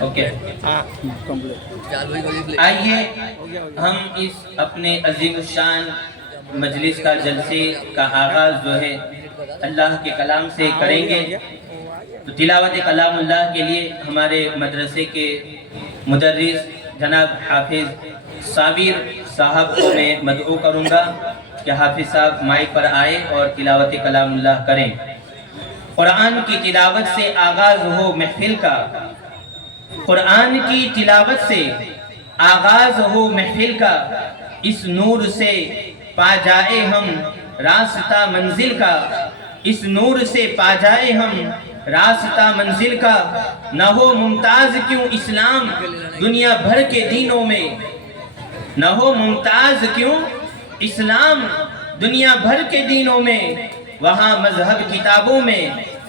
Okay, آئیے ہم اس اپنے عظیم الشان مجلس کا جلسے کا آغاز جو ہے اللہ کے کلام سے کریں گے۔ تو تلاوت کلام اللہ کے لیے ہمارے مدرسے کے مدرس جناب حافظ صابر صاحب کو میں مدعو کروں گا کہ حافظ صاحب مائک پر آئے اور تلاوت کلام اللہ کریں۔ قرآن کی تلاوت سے آغاز ہو محفل کا، قرآن کی تلاوت سے آغاز ہو محفل کا، اس نور سے پا جائے ہم راستہ منزل کا، اس نور سے پا جائے ہم راستہ منزل کا، نہ ہو ممتاز کیوں اسلام دنیا بھر کے دینوں میں، نہ ہو ممتاز کیوں اسلام دنیا بھر کے دینوں میں، وہاں مذہب کتابوں میں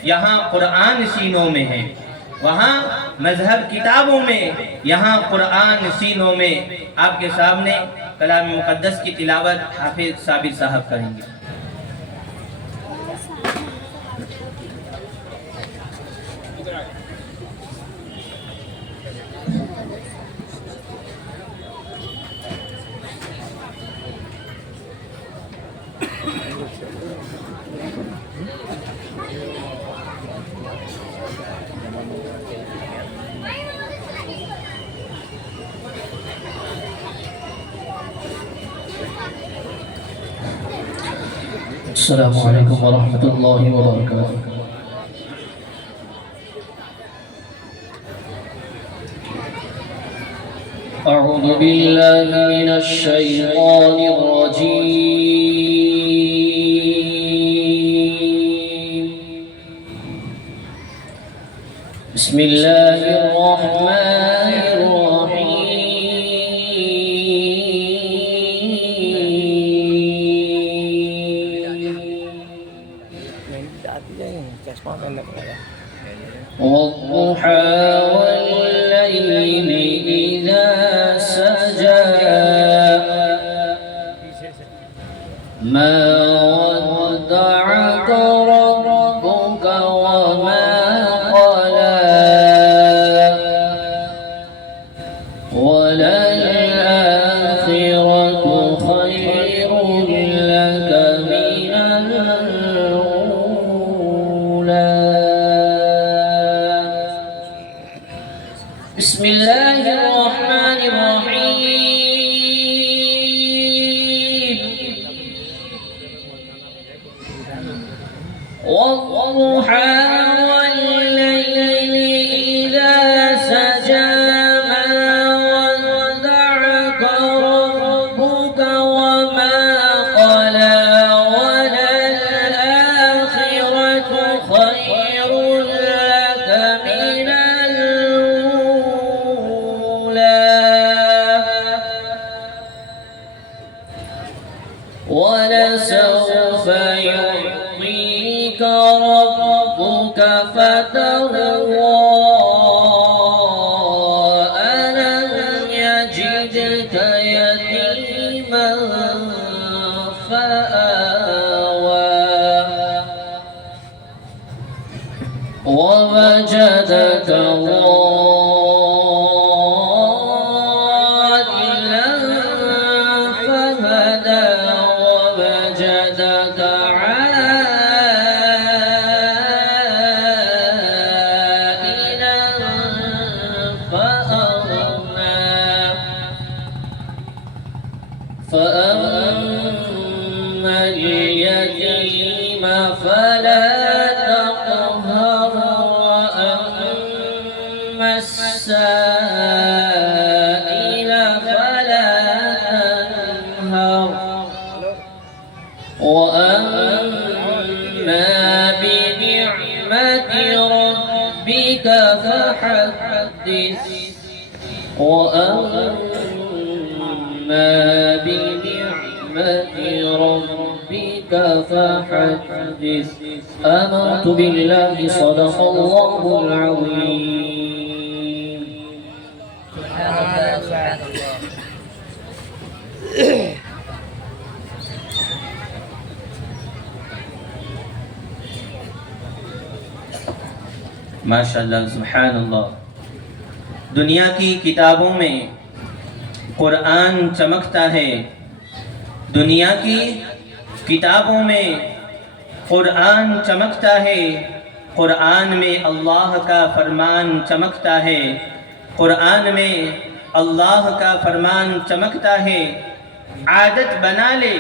یہاں قرآن سینوں میں ہے، وہاں مذہب کتابوں میں یہاں قرآن سینوں میں۔ آپ کے سامنے کلام مقدس کی تلاوت حافظ صابر صاحب کریں گے۔ السلام علیکم ورحمۃ اللہ وبرکاتہ۔ اعوذ باللہ من الشیطان الرجیم، بسم اللہ الرحمن الرحیم۔ والضحى والليل إذا سجى ما ودعك ربك وما قلى وللآخرة خير لك من الأولى۔ بسم اللہ الرحمن الرحیم، والضحى والليل إذا سجى ما ودعك ربك وما قلى وللآخرة خير لك من ولسوف يعطيك ربك فترضى ألم يجدك يتيما فآوى ووجدك فأما اليتيم فلا تقهر وأما السائل فلا تنهر وأما بنعمة ربك فحدث وأما بنعمة ربك فحدث۔ آمنت بالله صدق الله العظيم۔ ماشاءاللہ سبحان اللہ. دنیا کی کتابوں میں قرآن چمکتا ہے، دنیا کی کتابوں میں قرآن چمکتا ہے، قرآن میں اللہ کا فرمان چمکتا ہے، قرآن میں اللہ کا فرمان چمکتا ہے. عادت بنا لے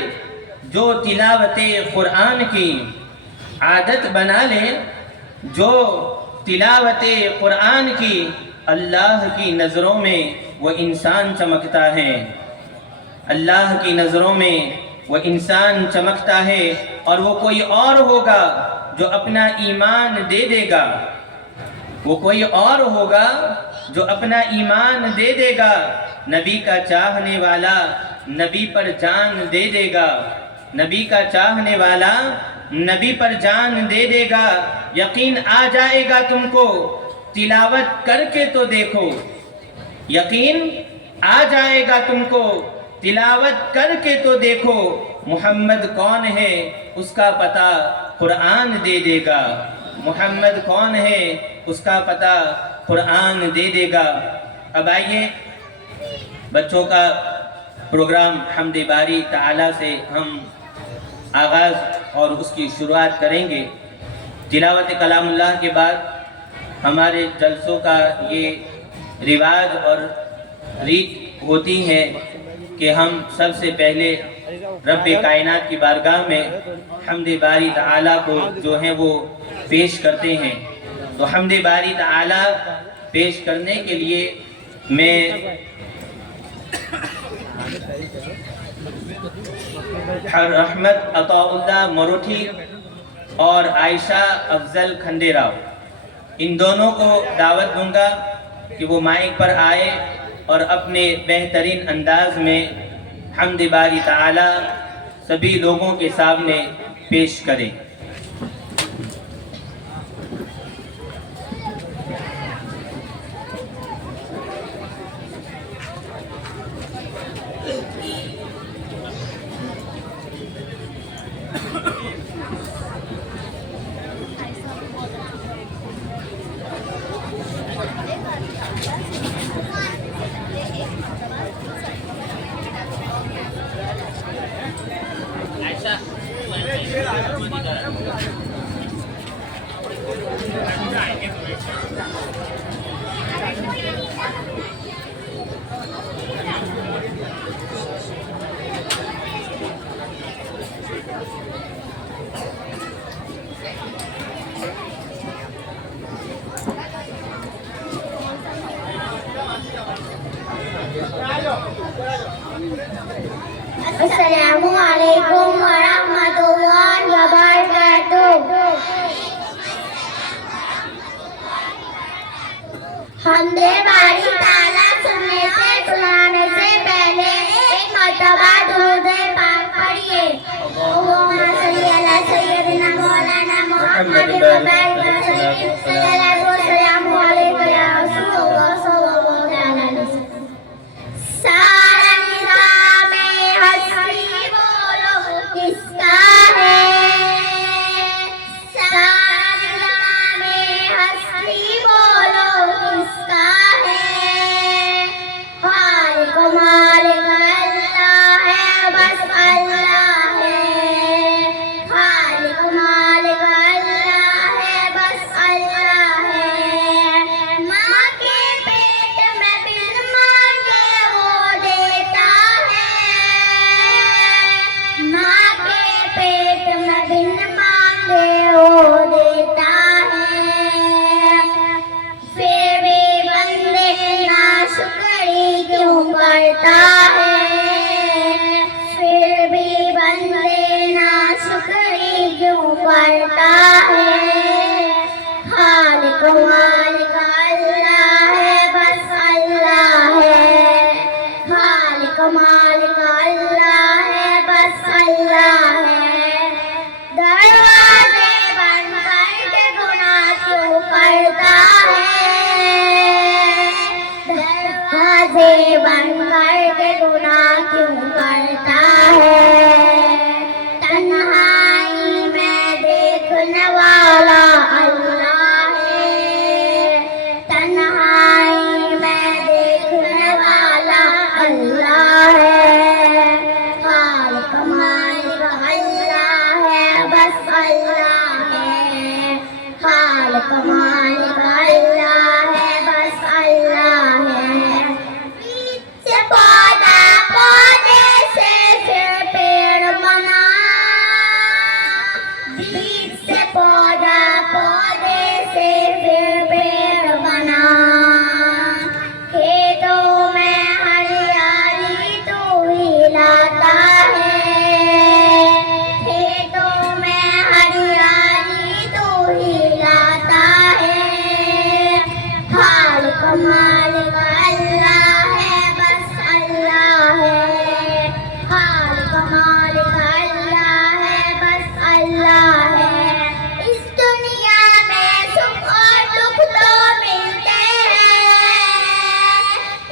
جو تلاوت قرآن کی، عادت بنا لے جو تلاوت قرآن کی. اللہ کی نظروں میں وہ انسان چمکتا ہے، اللہ کی نظروں میں وہ انسان چمکتا ہے. اور وہ کوئی اور ہوگا جو اپنا ایمان دے دے گا، وہ کوئی اور ہوگا جو اپنا ایمان دے دے گا. نبی کا چاہنے والا نبی پر جان دے دے گا، نبی کا چاہنے والا نبی پر جان دے دے گا. یقین آ جائے گا تم کو، تلاوت کر کے تو دیکھو. یقین آ جائے گا تم کو، تلاوت کر کے تو دیکھو. محمد کون ہے اس کا پتہ قرآن دے دے گا، محمد کون ہے اس کا پتہ قرآن دے دے گا. اب آئیے بچوں کا پروگرام حمد باری تعالیٰ سے ہم آغاز اور اس کی شروعات کریں گے. تلاوت کلام اللہ کے بعد ہمارے جلسوں کا یہ رواج اور ریت ہوتی ہے کہ ہم سب سے پہلے رب کائنات کی بارگاہ میں حمد باری تعالیٰ کو جو ہے وہ پیش کرتے ہیں. تو حمد باری تعالیٰ پیش کرنے کے لیے میں رحمت عطا اللہ مروٹھی اور عائشہ افضل کھندیراؤ ان دونوں کو دعوت دوں گا کہ وہ مائک پر آئے اور اپنے بہترین انداز میں حمد باری تعالیٰ سبھی لوگوں کے سامنے پیش کریں. السلام علیکم ورحمۃ اللہ وبرکاتہ. حمد باری تعالیٰ سنانے سے پہلے ایک مرتبہ درود پاک پڑھیے. اللہم صلی علی سیدنا مولانا محمد وبارک وسلم. الصلاۃ والسلام علیک یا رسول اللہ صلی اللہ علیہ وسلم. سارا نظام ہستی بولو کس کا ہے، سارا نظام ہستی بولو کس کا ہے. خالق و مالک اللہ ہے، بس اللہ ہے. خالق و مالک اللہ ہے، بس اللہ ہے. ماں کے پیٹ میں بن مانگے وہ دیتا ہے، ماں کے پیٹ میں بن مانگے وہ دیتا ہے. پھر بھی بندے ناشکری کیوں کرتا ہے، پھر بھی بندے ناشکری کیوں کرتا ہے. خالق و مالک اللہ ہے، بس اللہ ہے. خالق و مالک اللہ ہے، بس اللہ ہے. دروازے بند کر کے گناہ کیوں کرتا ہے، دروازے بند کر کے گناہ کیوں کرتا ہے. تنہائی میں دیکھنے والا اللہ ہے، خالق مالک اللہ ہے بس اللہ ہے بیج سے پودا پودے سے پھر پیڑ بنا بیج سے پودا پودے سے پھر پیڑ بنا کھیتوں میں ہریالی تو ہی لاتا ہے کھیتوں میں ہریالی تو ہی لاتا ہے خالق مالک اللہ ہے بس اللہ ہے خالق مالک اللہ ہے بس اللہ ہے اس دنیا میں سکھ اور دکھ تو ملتے ہیں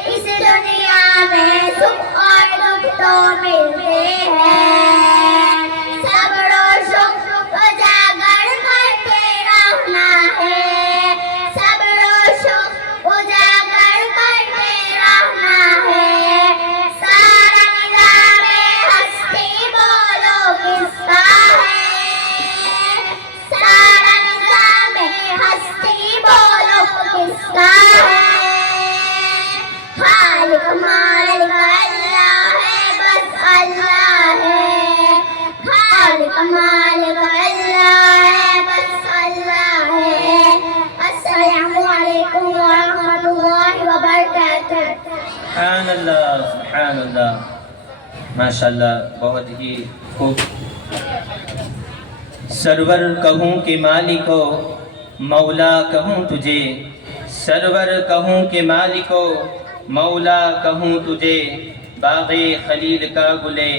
اس دنیا میں سکھ اور دکھ تو ملتے ہیں صبر و شکر اجاگر کرتے رہنا ہے صبر و شکر اجاگر کرتے رہنا ہے سارا نظام ہستی بولو کس کا ہے سارا نظام ہستی بولو کس کا ہے خالق مالک اللہ ہے بس اللہ ہے خالق مالک اللہ ہے بس اللہ ہے السلام علیکم ورحمۃ اللہ وبرکاتہ سبحان اللہ ماشاء اللہ بہت ہی خوب سرور کہوں کہ مالکو مولا کہوں تجھے سرور کہوں کہ مالکو مولا کہوں تجھے باغ خلیل کا گلے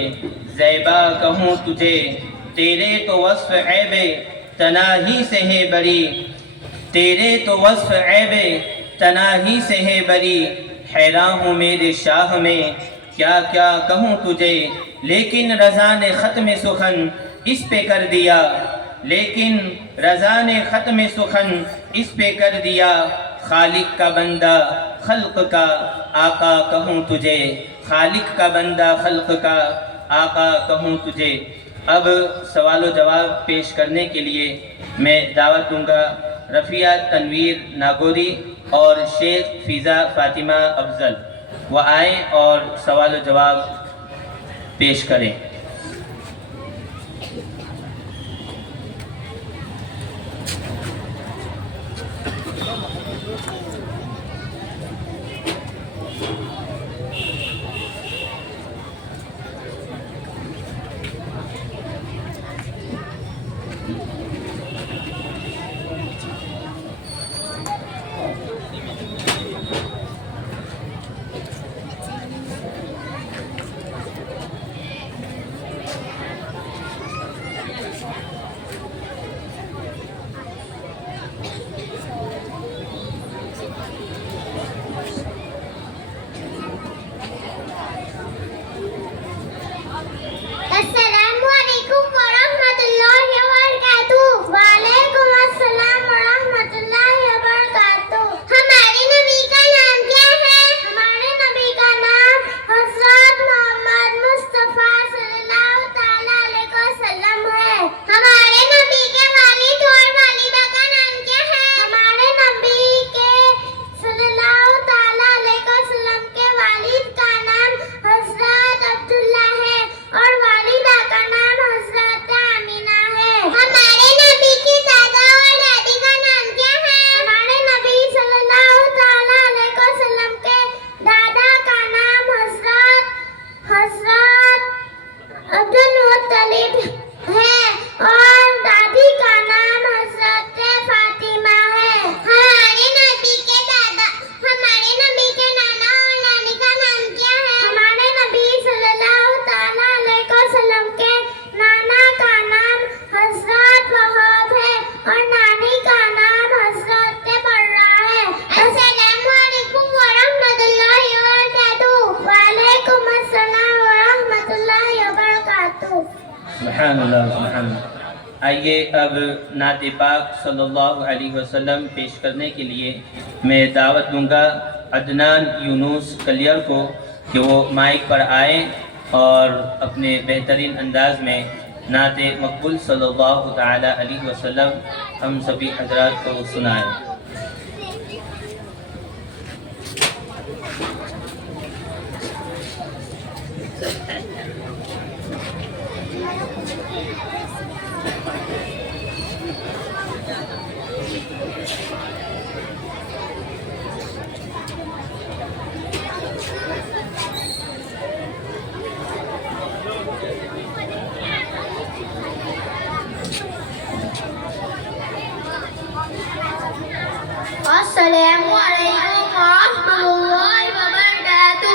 زیبا کہوں تجھے تیرے تو وصف عیب تناہی سے ہے بری تیرے تو وصف عیب تناہی سے ہے بری حیران ہوں میرے شاہ میں کیا کیا کہوں تجھے لیکن رضا نے ختم سخن اس پہ کر دیا لیکن رضا نے ختم سخن اس پہ کر دیا خالق کا بندہ خلق کا آقا کہوں تجھے خالق کا بندہ خلق کا آقا کہوں تجھے اب سوال و جواب پیش کرنے کے لیے میں دعوت دوں گا رفیہ تنویر ناگوری اور شیخ فیضہ فاطمہ افضل وہ آئیں اور سوال و جواب پیش کریں السلام علیکم ورحمۃ اللہ وبرکاتہ وعلیکم السلام ورحمۃ اللہ وبرکاتہ ہمارے نبی کا نام کیا ہے ہمارے نبی کا نام حضرت محمد مصطفیٰ صلی اللہ تعالیٰ علیہ وسلم ہے ہمارے نبی کے والد اور والدہ کا نام کیا ہے ہمارے نبی کے صلی اللہ تعالیٰ علیہ وسلم کے والد کا نام حضرت عبداللہ ہے اور والدہ کا نام حضرت آمینہ ہے ہمارے نبی کی دادا اور دادی کا نام کیا ہے ہمارے نبی صلی اللہ تعالیٰ علیہ وسلم کے دادا کا نام حضرت عبد المطلب ہے اور دادی کا نام حضرت فاطمہ ہے ہمارے نبی کے نانا اور نانی کا نام کیا ہے ہمارے نبی صلی اللہ تعالیٰ علیہ وسلم کے نانا کا نام حضرت وہاب ہے اور نانی کا نام حضرت برہ ہے السلام علیکم ورحمۃ اللہ وبرکاتہ وعلیکم السلام ورحمۃ اللہ وبرکاتہ سبحان اللہ آئیے اب نعت پاک صلی اللہ علیہ وسلم پیش کرنے کے لیے میں دعوت دوں گا عدنان یونس کلیئر کو کہ وہ مائک پر آئیں اور اپنے بہترین انداز میں نعت مقبول صلی اللہ تعالی علیہ وسلم ہم سبھی حضرات کو سنائیں۔ السلام علیکم ورحمۃ اللہ وبرکاتہ۔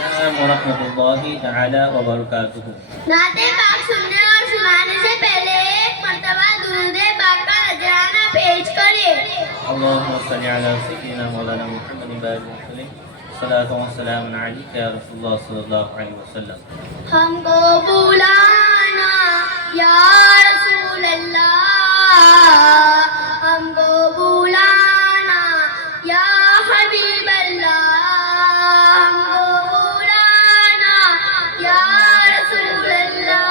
السلام ورحمۃ اللہ تعالی وبرکاتہ۔ نعت پاک سننے اور سنانے سے پہلے ایک مرتبہ درود پاک کا نذرانہ پیش کریں۔ اللہم صلی علی سیدنا مولانا محمد بارک وسلم، صلاۃ و سلام علیک یا رسول اللہ صلی اللہ علیہ وسلم۔ ہم کو بلانا یا رسول اللہ، ہم کو بلانا یا حبیب اللہ، ہم کو بلانا یا رسول اللہ،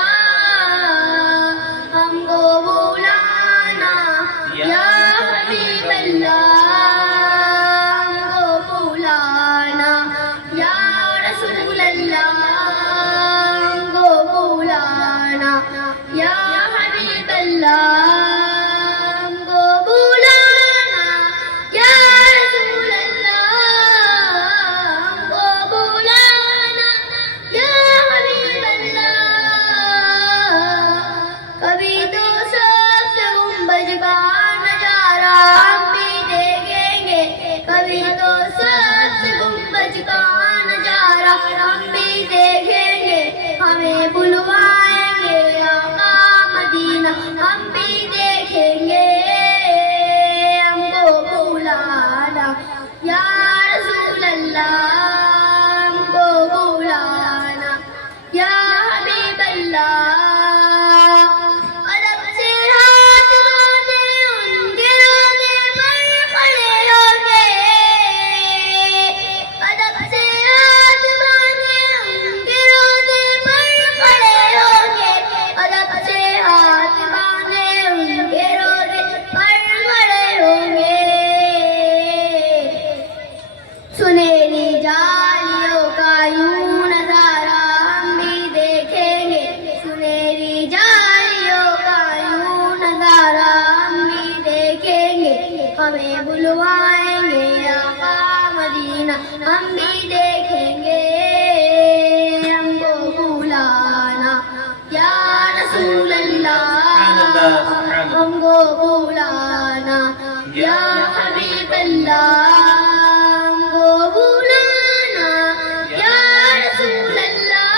ہم کو بلانا یا حبیب اللہ، ہم کو بلانا یا رسول اللہ، ہم کو بلانا یا حبیب اللہ، ہم کو بلانا یا رسول اللہ، ہم کو بلانا یا حبیب اللہ۔ کبھی تو سب سے گنبد کا نظارہ ہم بھی دیکھیں گے، کبھی تو سب سے گنبد کا نظارہ ہم بھی دیکھیں گے، ہمیں بلوائیں گے آقا مدینہ ہم بھی دیکھیں گے، ہم کو بلانا یا رسول اللہ، ہم کو بلانا یا حبیب اللہ۔ ادب سے ہاتھ باندھے ان کے روزے پر کھڑے ہوں گے، ادب سے ہاتھ باندھے ان کے روزے پر کھڑے ہوں گے، ادب سے ہاتھ باندھے ان کے روزے پر کھڑے ہوں گے۔ سنہری جالیوں کا یوں نظارہ ہم بھی دیکھیں گے، سنہری جالیوں کا یوں نظارہ ہم بھی دیکھیں گے، ہمیں بلوائیں گے آقا مدینہ ہم بھی دیکھیں گے، ہم کو بلانا یا رسول اللہ، ہم کو بلانا یا حبیب اللہ، ہم کو بلانا یا رسول اللہ،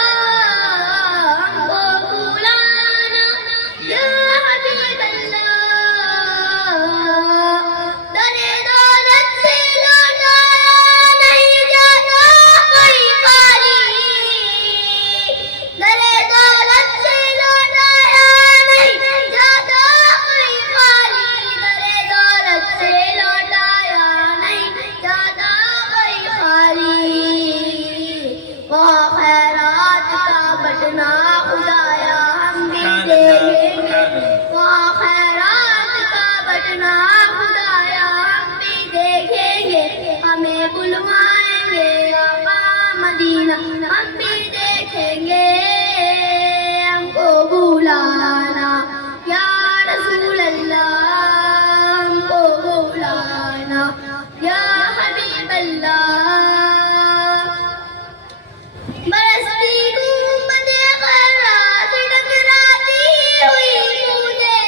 ہم کو بلانا یا حبیب اللہ۔ درے دولت سے لوٹایا نہیں جاتا کوئی خالی، درے دولت سے لوٹایا نہیں جاتا کوئی خالی، درے دولت سے لوٹایا نہیں جاتا کوئی خالی۔ وہاں خیرات کا بٹنا خدایا ہم بھی دیکھیں گے، وہاں خیرات کا بٹنا خدایا ہم بھی دیکھیں گے، ہمیں بلوائیں گے آقا مدینہ ہم بھی دیکھیں گے، ہم کو بلانا یا رسول اللہ، ہم کو بلانا یا حبیب اللہ۔ برستی گنبد خیرات ٹکراتی ہوئی مجھے،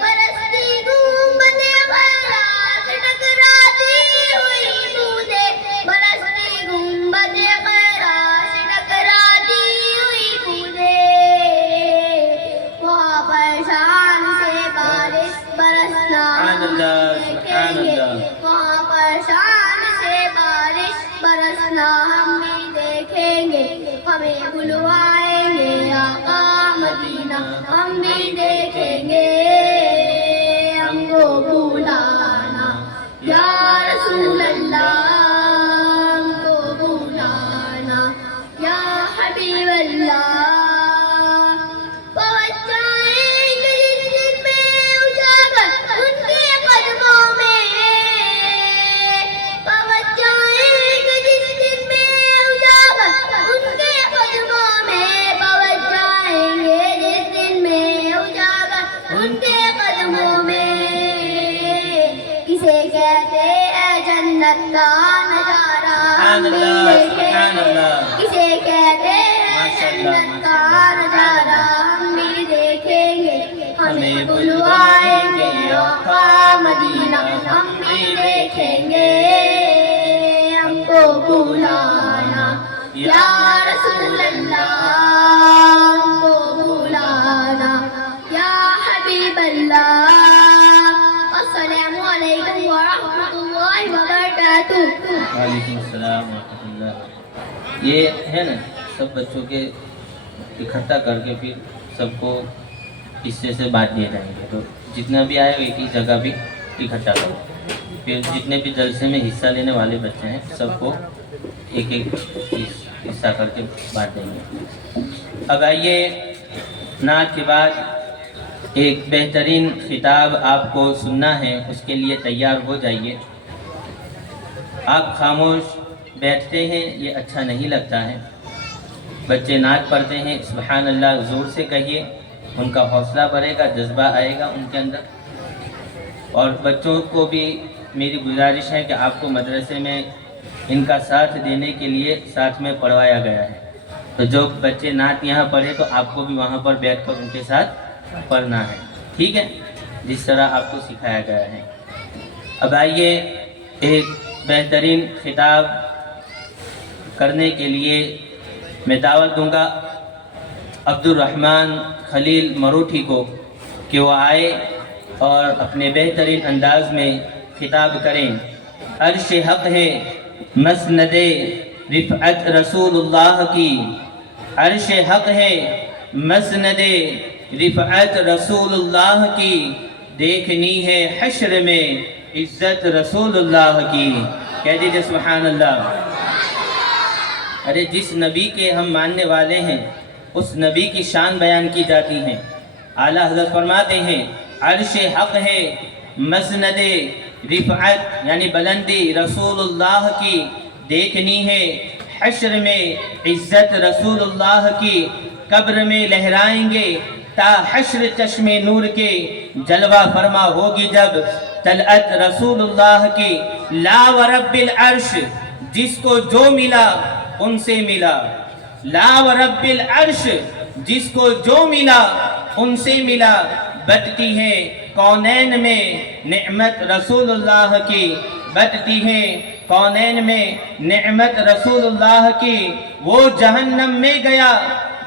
برستی گنبد خیرات ٹکراتی ہوئی مجھے، برستی گنبد خیرات ٹکراتی ہوئی مجھے، وہاں پر شان سے بارش برسنا ہم دیکھیں گے، وہاں پر شان سے بارش برسنا ہم بھی دیکھیں گے، ہمیں بلوائیں گے آقا مدینہ ہم بھی دیکھیں گے، ہم کو بلانا یا رسول اللہ، ہم کو بلانا یا حبیب اللہ۔ کہتے ہیں جنت کا نظارہ ہم سبحان بھی اللہ، دیکھیں سبحان گے اللہ۔ کسے کہتے ہیں ماشاء اللہ، جنت کا نظارہ ہم بھی دیکھیں گے ہمیں بلوائیں گے آقا مدینہ ہم بھی دیکھیں گے ہم کو بلانا یا رسول اللہ ہم کو بلانا یا حبیب اللہ السلام علیکم ورحمۃ اللہ وبرکاتہ۔ وعلیکم السلام ورحمۃ اللہ۔ یہ ہے نا سب بچوں کے اکٹھا کر کے پھر سب کو حصے سے بانٹ دیے جائیں گے، تو جتنا بھی آئے ایک ہی جگہ بھی اکٹھا کرو، پھر جتنے بھی جلسے میں حصہ لینے والے بچے ہیں سب کو ایک ایک حصہ کر کے بانٹ دیں گے۔ اب آئیے نعت کے بعد ایک بہترین خطاب آپ کو سننا ہے، اس کے لیے تیار ہو جائیے۔ آپ خاموش بیٹھتے ہیں یہ اچھا نہیں لگتا ہے۔ بچے نعت پڑھتے ہیں سبحان اللہ زور سے کہیے، ان کا حوصلہ بڑھے گا، جذبہ آئے گا ان کے اندر۔ اور بچوں کو بھی میری گزارش ہے کہ آپ کو مدرسے میں ان کا ساتھ دینے کے لیے ساتھ میں پڑھوایا گیا ہے، تو جو بچے نعت یہاں پڑھے تو آپ کو بھی وہاں پر بیٹھ کر ان کے ساتھ پڑھنا ہے، ٹھیک ہے، جس طرح آپ کو سکھایا گیا ہے۔ اب آئیے ایک بہترین خطاب کرنے کے لیے میں دعوت دوں گا عبد الرحمن خلیل مروٹھی کو کہ وہ آئے اور اپنے بہترین انداز میں خطاب کریں۔ عرش حق ہے مسند رفعت رسول اللہ کی، عرش حق ہے مسند رفعت رسول اللہ کی، دیکھنی ہے حشر میں عزت رسول اللہ کی۔ کہہ دیجیے سبحان اللہ۔ ارے جس نبی کے ہم ماننے والے ہیں اس نبی کی شان بیان کی جاتی ہے۔ اعلیٰ حضرت فرماتے ہیں عرش حق ہے مسند رفعت یعنی بلندی رسول اللہ کی، دیکھنی ہے حشر میں عزت رسول اللہ کی، قبر میں لہرائیں گے تا حشر چشم نور کے، جلوہ فرما ہوگی جب طلعت رسول اللہ کی۔ لا ورب العرش جس کو جو ملا ان سے ملا، لا ورب العرش جس کو جو ملا ان سے ملا، بٹتی ہے کونین میں نعمت رسول اللہ کی، بٹتی ہے کونین میں نعمت رسول اللہ کی۔ وہ جہنم میں گیا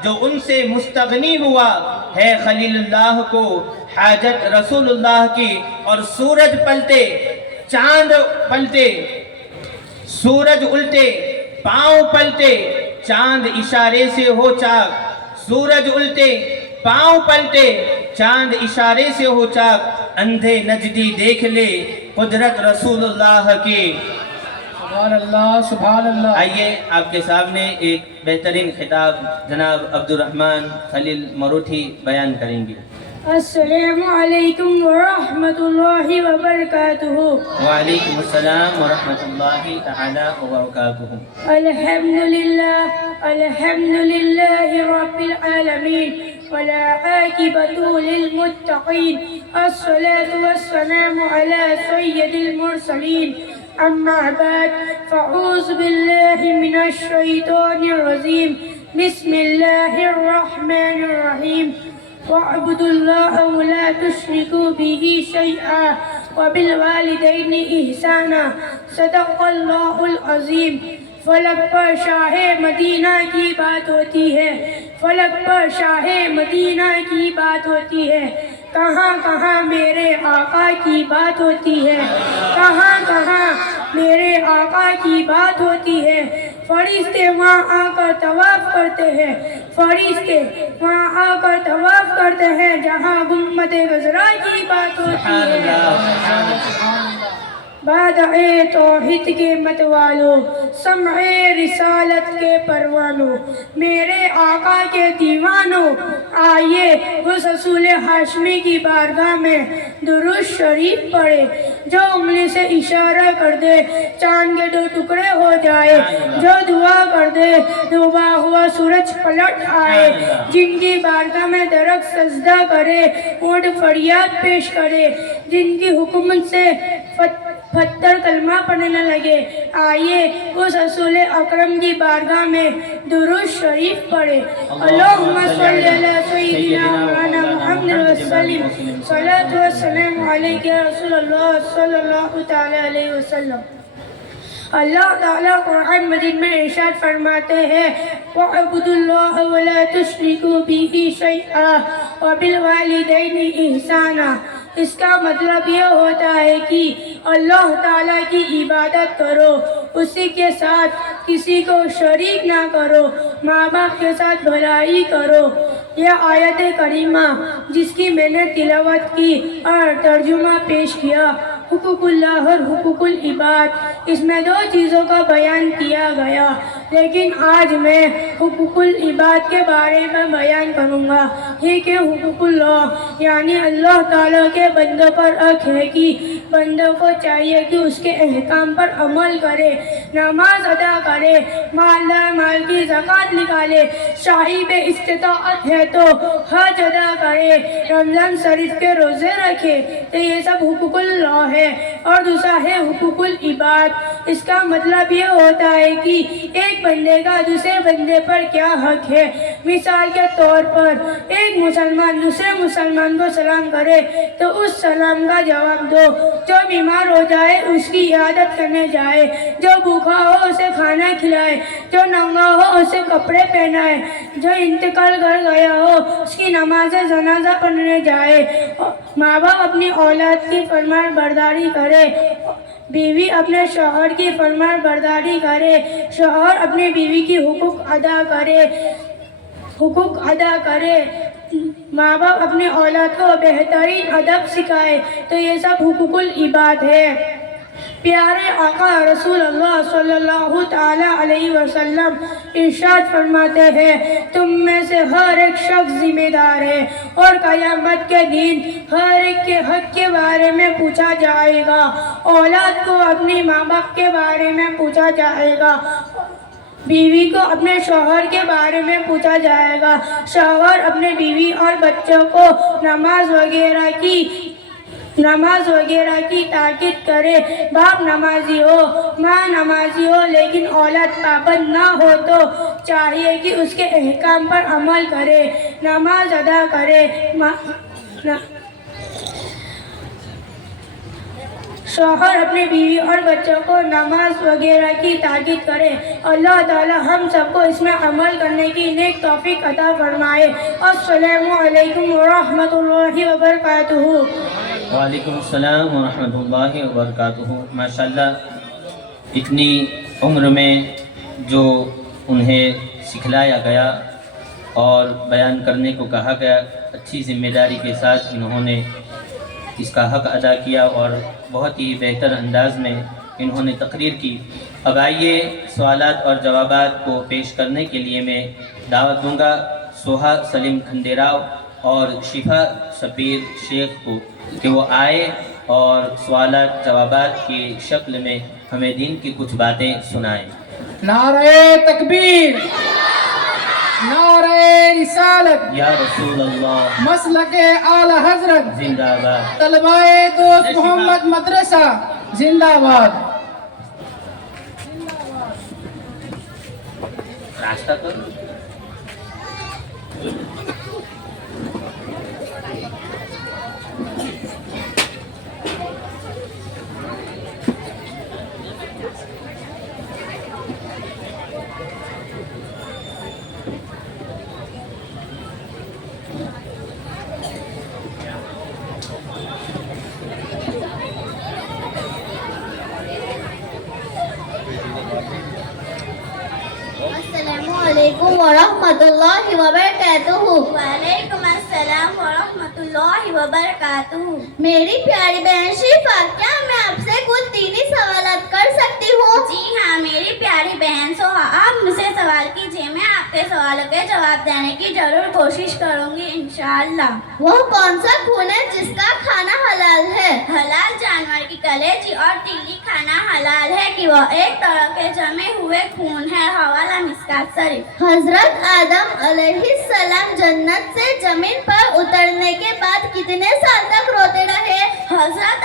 جو ان سے مستغنی ہوا، ہے خلیل اللہ کو حاجت رسول اللہ کی۔ اور سورج پلٹے چاند پلٹے، سورج الٹے پاؤں پلٹے، چاند اشارے سے ہو چاک، سورج الٹے پاؤں پلٹے، چاند اشارے سے ہو چاک، اندھے نجدی دیکھ لے قدرت رسول اللہ کی۔ سبحان اللہ سبحان اللہ۔ آئیے آپ کے سامنے ایک بہترین خطاب جناب عبد الرحمن خلیل مروٹھی بیان کریں گے۔ السلام علیکم ورحمۃ اللہ وبرکاتہ۔ وعلیکم السلام ورحمۃ اللہ تعالی وبرکاتہ۔ الحمد للہ رب العالمین ولا عاقبۃ للمتقین، الصلاة والسلام علی سید المرسلین، اما بعد فاعوذ باللہ من الشیطان الرجیم، بسم اللہ الرحمن الرحیم، وَاعْبُدُوا اللَّهَ وَلَا تُشْرِكُوا بِهِ شَيْئًا وَبِالْوَالِدَيْنِ إِحْسَانًا، صدق اللہ العظیم۔ فلک پر شاہ مدینہ کی بات ہوتی ہے، فلک پر شاہ مدینہ کی بات ہوتی ہے، کہاں کہاں میرے آقا کی بات ہوتی ہے، کہاں کہاں میرے آقا کی بات ہوتی ہے۔ فرشتے وہاں آ کر طواف کرتے ہیں، فرشتے وہاں آ کر طواف کرتے ہیں جہاں گنبد خضرا کی بات ہوتی ہے۔ بادع توحید کے متوالو، سمع رسالت کے پروانو، میرے آقا کے دیوانو، آئیے اس رسول ہاشمی کی بارگاہ میں درود شریف پڑھے۔ جو انگلی سے اشارہ کر دے چاند کے دو ٹکڑے ہو جائے، جو دعا کر دے ڈوبا ہوا سورج پلٹ آئے، جن کی بارگاہ میں درخت سجدہ کرے، اونٹ فریاد پیش کرے، جن کی حکومت سے پتھر کلمہ پڑھنے لگے۔ آئیے اس رسول اکرم کی بارگاہ میں درود شریف پڑھے۔ اللہم صلی علی سیدنا مولانا محمد وسلم، صلاۃ والسلام علیک یا رسول اللہ صلی اللہ تعالی علیہ وسلم۔ اللہ تعالیٰ قرآن مجید میں ارشاد فرماتے ہیں وَاعْبُدُوا اللَّهَ وَلَا تُشْرِكُوا بِهِ شَيْئًا وَبِالْوَالِدَيْنِ إِحْسَانًا۔ اس کا مطلب یہ ہوتا ہے کہ اللہ تعالیٰ کی عبادت کرو، اسی کے ساتھ کسی کو شریک نہ کرو، ماں باپ کے ساتھ بھلائی کرو۔ یہ آیت کریمہ جس کی میں نے تلاوت کی اور ترجمہ پیش کیا، حقوق اللہ اور حقوق العباد، اس میں دو چیزوں کا بیان کیا گیا، لیکن آج میں حقوق العباد کے بارے میں بیان کروں گا۔ یہ کہ حقوق اللہ یعنی اللہ تعالیٰ کے بندوں پر حق ہے کہ بندوں کو چاہیے کہ اس کے احکام پر عمل کرے، نماز ادا کرے، مالدار مال کی زکوٰۃ نکالے، صاحب استطاعت ہے تو حج ادا کرے، رمضان شریف کے روزے رکھے، تو یہ سب حقوق اللہ ہے۔ اور دوسرا ہے حقوق العباد، اس کا مطلب یہ ہوتا ہے کہ ایک بندے کا دوسرے بندے پر کیا حق ہے۔ مثال کے طور پر ایک مسلمان دوسرے مسلمان کو سلام کرے تو اس سلام کا جواب دو، جو بیمار ہو جائے اس کی عیادت کرنے جائے، جو بھوکا ہو اسے کھانا کھلائے، جو ننگا ہو اسے کپڑے پہنائے، جو انتقال کر گیا ہو اس کی نماز جنازہ پڑھنے جائے۔ ماں باپ اپنی اولاد کی فرمان برداری کرے، بیوی اپنے شوہر کی فرمان برداری کرے، شوہر اپنی بیوی کی حقوق ادا کرے، ماں باپ اپنی اولاد کو بہترین ادب سکھائے، تو یہ سب حقوق العباد ہے۔ پیارے آقا رسول اللہ صلی اللہ تعالی علیہ وسلم ارشاد فرماتے ہیں تم میں سے ہر ایک شخص ذمہ دار ہے اور قیامت کے دن ہر ایک کے حق کے بارے میں پوچھا جائے گا۔ اولاد کو اپنی ماں باپ کے بارے میں پوچھا جائے گا، بیوی کو اپنے شوہر کے بارے میں پوچھا جائے گا، شوہر اپنے بیوی اور بچوں کو نماز وغیرہ کی تاکید کرے۔ باپ نمازی ہو، ماں نمازی ہو، لیکن اولاد پابند نہ ہو تو چاہیے کہ اس کے احکام پر عمل کرے، نماز ادا کرے، شوہر اپنے بیوی اور بچوں کو نماز وغیرہ کی تاکید کرے۔ اللہ تعالی ہم سب کو اس میں عمل کرنے کی نیک توفیق عطا فرمائے۔ السلام علیکم ورحمۃ اللہ وبرکاتہ۔ وعلیکم السلام ورحمۃ اللہ وبرکاتہ۔ ماشاءاللہ اتنی عمر میں جو انہیں سکھلایا گیا اور بیان کرنے کو کہا گیا، اچھی ذمہ داری کے ساتھ انہوں نے اس کا حق ادا کیا اور بہت ہی بہتر انداز میں انہوں نے تقریر کی۔ اب آئیے سوالات اور جوابات کو پیش کرنے کے لیے میں دعوت دوں گا سوہا سلیم کھنڈیراؤ اور شفا شبیر شیخ کو کہ وہ آئے اور سوالات جوابات کی شکل میں ہمیں دین کی کچھ باتیں سنائیں۔ نعرہ تکبیر، نعرہ رسالت، یا رسول اللہ، مسلک اعلی حضرت زندہ باد، طلبہ دوست محمد مدرسہ زندہ باد۔ راستہ کرو۔ السلام علیکم ورحمۃ اللہ وبرکاتہ۔ وعلیکم السلام ورحمۃ اللہ وبرکاتہ۔ میری پیاری بہن شفا، کیا میں آپ سے کچھ دینی سوالات کر سکتی ہوں؟ جی ہاں میری پیاری بہن سوہا، آپ مجھ سے سوال کیجیے، میں آپ کے سوالوں کے جواب دینے کی ضرور کوشش کروں گی انشاءاللہ۔ وہ کون سا خون ہے جس کا کھانا حلال ہے؟ حلال جانور کی کلیجی اور تیلی کھانا حلال ہے کہ وہ ایک طرح کے جمے ہوئے خون ہے۔ حوالہ مشکات شریف۔ حضرت آدم علیہ السلام جنت سے زمین پر اترنے کے بعد کتنے سال تک روتے رہے؟ حضرت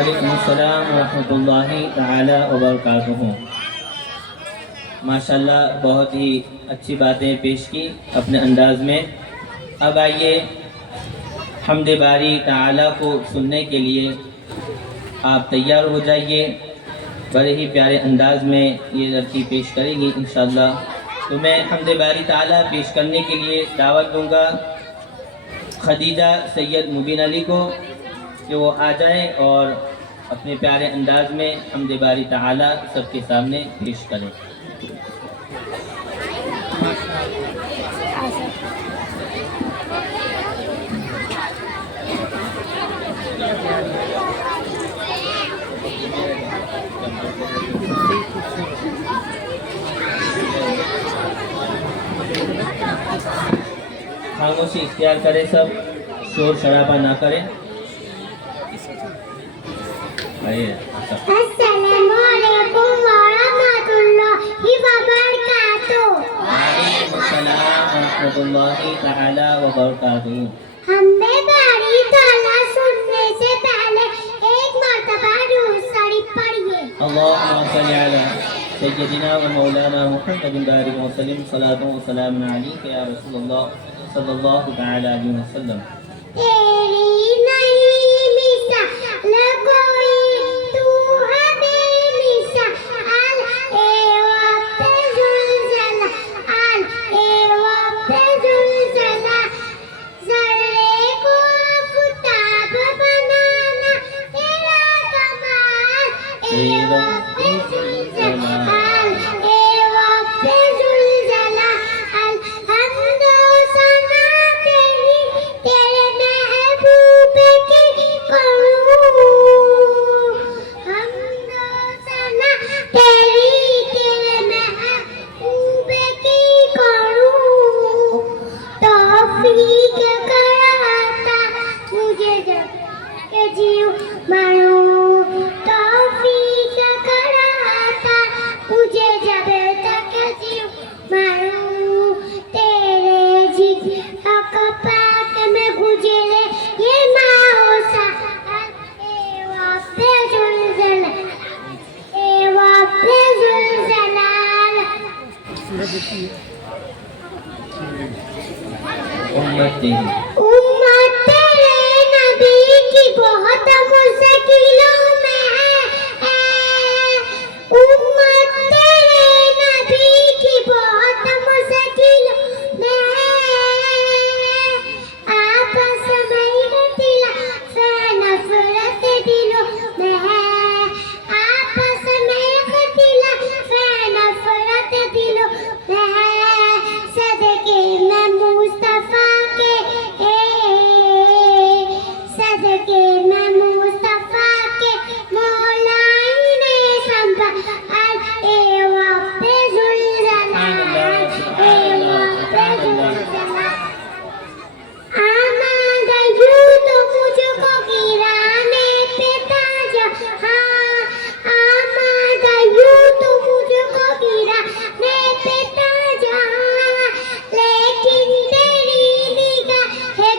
وعلیکم السلام ورحمۃ اللہ تعالی وبرکاتہ۔ ماشاءاللہ بہت ہی اچھی باتیں پیش کی اپنے انداز میں۔ اب آئیے حمد باری تعالی کو سننے کے لیے آپ تیار ہو جائیے۔ بڑے ہی پیارے انداز میں یہ لڑکی پیش کرے گی انشاءاللہ۔ تو میں حمد باری تعالی پیش کرنے کے لیے دعوت دوں گا خدیجہ سید مبین علی کو کہ وہ آ جائیں اور اپنے پیارے انداز میں حمد باری تعالی سب کے سامنے پیش کریں۔ خاموشی اختیار کریں، سب شور شرابہ نہ کریں۔ السلام علیکم ورحمۃ اللہ وبرکاتہ۔ وعلیکم السلام ورحمۃ اللہ تعالی وبرکاتہ۔ حمد باری تعالی سننے سے پہلے ایک مرتبہ درود شریف پڑھیے۔ اللہم صلی علی سیدنا و مولانا محمد بارک وسلم صلاۃ و سلام علیک یا رسول اللہ صلی اللہ تعالی علیہ وسلم۔ تیری نہیں مثال کوئی، تو ہے بے مثال، اے وقت زلزلہ، اے وقت زلزلہ، ذرے کو آفتاب بنانا تیرا کمال، اے وقت زلزلہ، اے وقت زلزلہ، الحمد و ثنا تیری تیرے محبوب کی کروں، حمد و ثنا تیری تیرے محبوب کی کروں، توفیق کراتا مجھے جب کہ جیوں مروں، توفیق کراتا مجھے جب تک جیوں مروں، تیرے جگر پاک میں گزرے یہ ماحوسا، اے وقت زلزلہ، اے وقت زلزلہ۔ امت تیری امت تیرے نبی کی بہت مشکلوں میں ہے، امت تیرے نبی کی بہت مشکلوں میں ہے، آپس میں اختلاف نفرت دلوں میں ہے، آپس میں اختلاف نفرت دلوں میں ہے، صدقے میں مصطفیٰ کے، صدقے میں مصطفیٰ کے مولا نے سنبھال، اے وقت زلزلہ، اے وقت زلزلہ، آمد یوں تو مجھ کو گرانے پہ تاج، ہاں آمد یوں تو مجھ کو گرانے پہ تاج، لیکن تیری نگاہ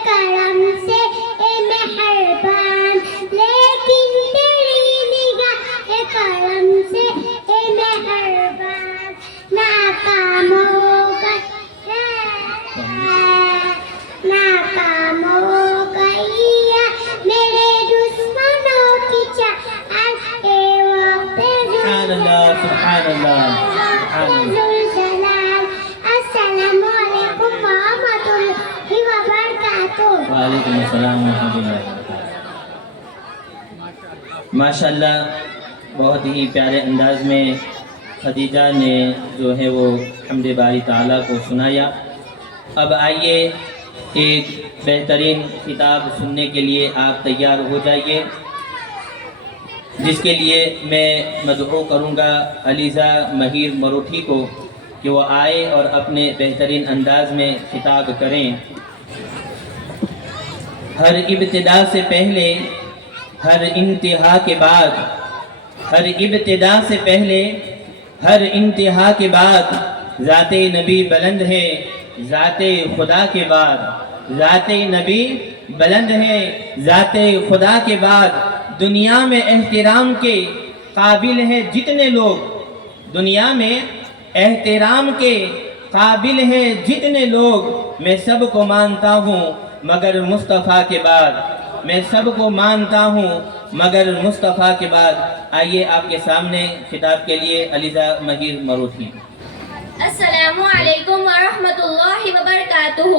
کرم سے اے مہربان، لیکن تیری نگاہ کرم سے اے مہربان، ناکام ہو گئی ناکام ہو گئی ہے میرے دشمنوں کی چال، اے وقت سبحان اللہ سبحان اللہ سبحان اللہ۔ زلزلہ۔ السلام علیکم ورحمۃ اللہ وبرکاتہ۔ وعلیکم السلام ورحمۃ اللہ وبرکاتہ۔ ماشاءاللہ بہت ہی پیارے انداز میں خدیجہ نے جو ہے وہ حمد باری تعالیٰ کو سنایا۔ اب آئیے ایک بہترین خطاب سننے کے لیے آپ تیار ہو جائیے، جس کے لیے میں مدعو کروں گا علیزہ مہیر مروٹھی کو کہ وہ آئے اور اپنے بہترین انداز میں خطاب کریں۔ ہر ابتدا سے پہلے، ہر انتہا کے بعد، ہر ابتدا سے پہلے، ہر انتہا کے بعد، ذات نبی بلند ہے ذات خدا کے بعد، ذات نبی بلند ہے ذات خدا کے بعد، دنیا میں احترام کے قابل ہیں جتنے لوگ، دنیا میں احترام کے قابل ہیں جتنے لوگ، میں سب کو مانتا ہوں مگر مصطفیٰ کے بعد، میں سب کو مانتا ہوں مگر مصطفیٰ کے بعد۔ آئیے آپ کے سامنے خطاب کے لیے علیزہ مہیر مروٹھی۔ السلام علیکم ورحمۃ اللہ وبرکاتہ۔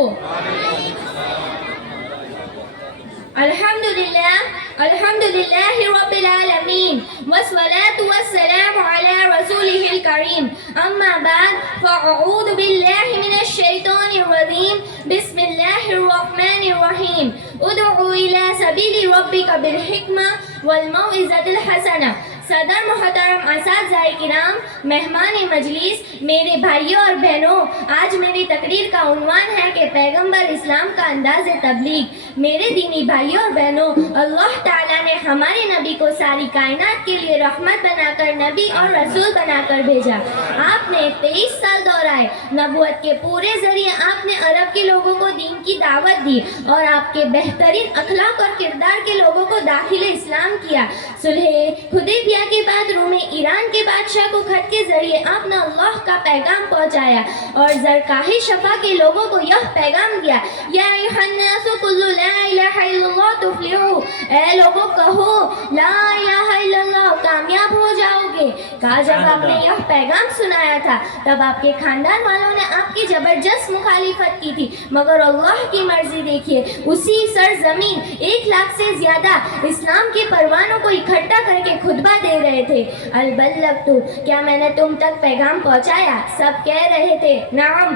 الحمد للہ رب العالمین والصلاة والسلام علی رسولہ الکریم، اما بعد فاعوذ باللہ من الشیطان الرجیم، بسم اللہ الرحمن الرحیم، ادعو الی سبیل ربک بالحکمہ والموعظۃ الحسنہ۔ صدر محترم اساتذہ کرام، مہمان مجلس، میرے بھائیوں اور بہنوں، آج میری تقریر کا عنوان ہے کہ پیغمبر اسلام کا انداز تبلیغ۔ میرے دینی بھائیوں اور بہنوں، اللہ تعالیٰ نے ہمارے نبی کو ساری کائنات کے لیے رحمت بنا کر نبی اور رسول بنا کر بھیجا۔ آپ نے 23 سال دورائے نبوت کے پورے ذریعے آپ نے عرب کے لوگوں کو دین کی دعوت دی اور آپ کے بہترین اخلاق اور کردار کے لوگوں کو داخل اسلام کیا۔ صلح حدیبیہ کے بعد روم ایران کے بادشاہ کو خط کے ذریعے آپ نے اللہ کا پیغام پہنچایا اور زرقاہ شفا کے لوگوں کو یہ پیغام دیا، یا ایھا الناس قولوا لا الہ الا اللہ تفلحوا، اے لوگوں کہو لا الہ الا اللہ، کامیاب ہو جاؤ گے۔ کہا جب آپ نے یہ پیغام سنایا تھا تب آپ کے خاندان والوں نے آپ کی زبردست مخالفت کی تھی، مگر اللہ کی مرضی دیکھیے، اسی سرزمین 1 لاکھ سے زیادہ اسلام کے پروانوں کو اکٹھا کر کے خطبہ دے رہے تھے۔ البلغت، کیا میں نے تم تک پیغام پہنچایا؟ سب کہہ رہے تھے نعم،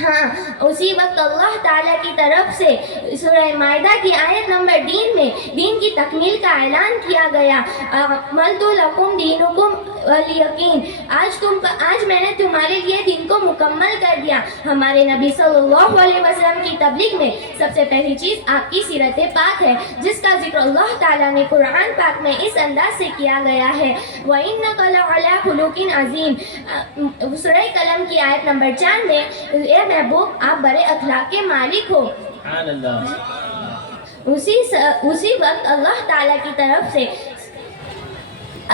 ہاں۔ اسی وقت اللہ تعالیٰ کی طرف سے سورہ مائدہ کی آیت نمبر 3 میں دین کی تکمیل کا اعلان کیا گیا، اکملت لکم دینکم والیقین، آج میں نے تمہارے لیے دین کو مکمل کر دیا۔ ہمارے نبی صلی اللہ علیہ وسلم کی تبلیغ میں سب سے پہلی چیز آپ کی سیرت پاک ہے، جس کا ذکر اللہ تعالیٰ نے قرآن پاک میں اس انداز سے کیا گیا ہے، وَإِنَّكَ لَعَلَىٰ خُلُقٍ عَظِيمٍ۔ سورہ قلم کی آیت نمبر 4 میں، اے محبوب آپ بڑے اخلاق کے مالک ہو۔ سبحان اللہ۔ اسی وقت اللہ تعالیٰ کی طرف سے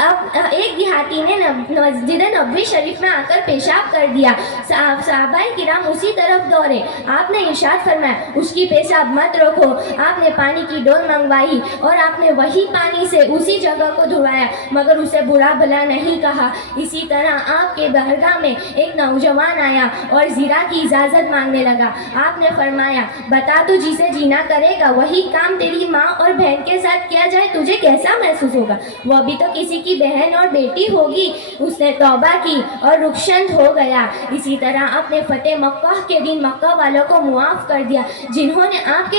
اب ایک دیہاتی نے مسجد نبوی شریف میں آ کر پیشاب کر دیا۔ صحابہ کرام اسی طرف دوڑے، آپ نے ارشاد فرمایا اس کی پیشاب مت روکو۔ آپ نے پانی کی ڈول منگوائی اور آپ نے وہی پانی سے اسی جگہ کو دھوایا، مگر اسے برا بھلا نہیں کہا۔ اسی طرح آپ کے درگاہ میں ایک نوجوان آیا اور زنا کی اجازت مانگنے لگا۔ آپ نے فرمایا بتا تو جسے جینا کرے گا وہی کام تیری ماں اور بہن کے ساتھ کیا جائے تجھے کیسا محسوس ہوگا؟ وہ بھی تو کسی کی بہن اور بیٹی ہوگی۔ اس نے توبہ کی اور رخصت ہو گیا۔ اسی طرح اپنے فتح مکہ کے دن مکہ والوں کو معاف کر دیا جنہوں نے آپ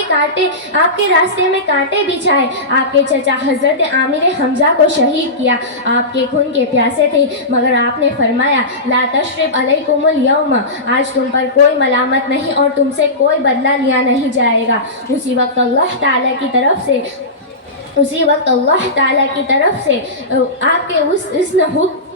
کے راستے میں کانٹے بچھائے۔ آپ کے چچا حضرت عامر حمزہ کو شہید کیا۔ آپ کے خون کے پیاسے تھے، مگر آپ نے فرمایا لا تشرب علیکم اليوم، آج تم پر کوئی ملامت نہیں اور تم سے کوئی بدلہ لیا نہیں جائے گا۔ اسی وقت اللہ تعالیٰ کی طرف سے آپ کے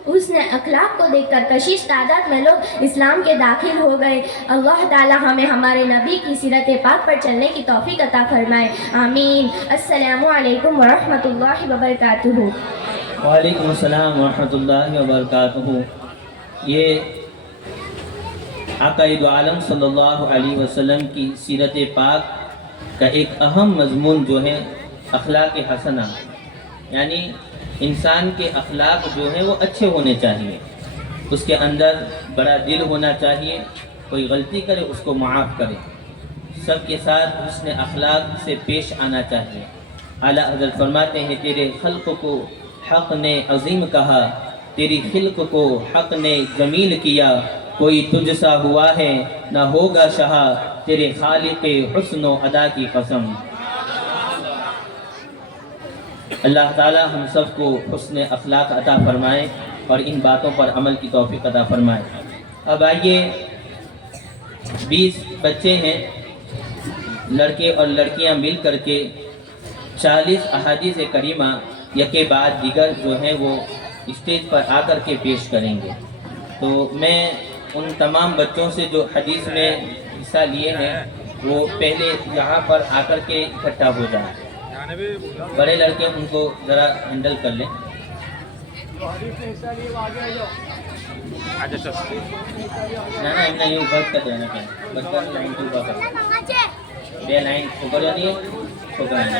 اس نے اخلاق کو دیکھ کر کشش تعداد میں لوگ اسلام کے داخل ہو گئے۔ اللہ تعالی ہمیں ہمارے نبی کی سیرت پاک پر چلنے کی توفیق عطا فرمائے، آمین۔ السلام علیکم ورحمۃ اللہ وبرکاتہ۔ وعلیکم السلام ورحمۃ اللہ وبرکاتہ۔ یہ آقا دو عالم صلی اللہ علیہ وسلم کی سیرت پاک کا ایک اہم مضمون جو ہے اخلاق حسنہ، یعنی انسان کے اخلاق جو ہیں وہ اچھے ہونے چاہیے، اس کے اندر بڑا دل ہونا چاہیے، کوئی غلطی کرے اس کو معاف کرے، سب کے ساتھ حسن اخلاق سے پیش آنا چاہیے۔ اعلیٰ حضرت فرماتے ہیں تیرے خلق کو حق نے عظیم کہا، تیری خلق کو حق نے جمیل کیا، کوئی تجھ سا ہوا ہے نہ ہوگا شہا، تیرے خالق حسن و ادا کی قسم۔ اللہ تعالی ہم سب کو حسن اخلاق عطا فرمائے اور ان باتوں پر عمل کی توفیق عطا فرمائے۔ اب آئیے 20 بچے ہیں، لڑکے اور لڑکیاں مل کر کے 40 احادیث کریمہ یکے بعد دیگر جو ہیں وہ اسٹیج پر آ کر کے پیش کریں گے۔ تو میں ان تمام بچوں سے جو حدیث میں حصہ لیے ہیں وہ پہلے یہاں پر آ کر کے اکٹھا ہو جائیں۔ بڑے لڑکے ان کو ذرا ہینڈل کر لیں. ના એમને એવું બસ કરી દેવાના કે બસ લાઈન ટુ પર બે લાઈન છોકરીઓ ની છોકરાને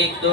1 2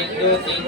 1 2 3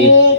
1.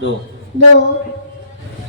2.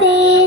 3.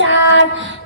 4.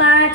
5.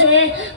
6.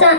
7.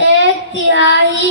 1/3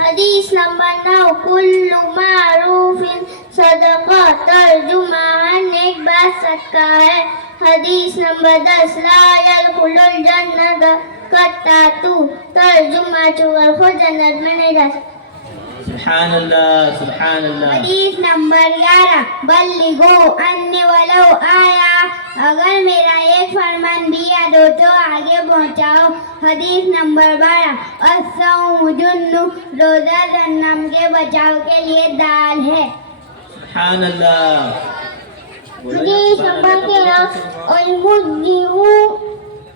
حدیث نمبر 9 کل معروف صدقہ، ترجمہ ہر نیک بات صدقہ ہے۔ حدیث نمبر 10 لا يدخل الجنت قطاتو، ترجمہ چوغل خود جنت میں نہیں جا سکتا۔ سبحان اللہ سبحان اللہ۔ حدیث نمبر 11 بلغو انی ولو آیا، اگر میرا ایک فرمان بھی یاد ہو تو آگے پہنچاؤ۔ حدیث نمبر 12 الصوم جنہ، روزہ جہنم کے بچاؤ کے لیے ڈال ہے۔ سبحان اللہ۔ حدیث نمبر 13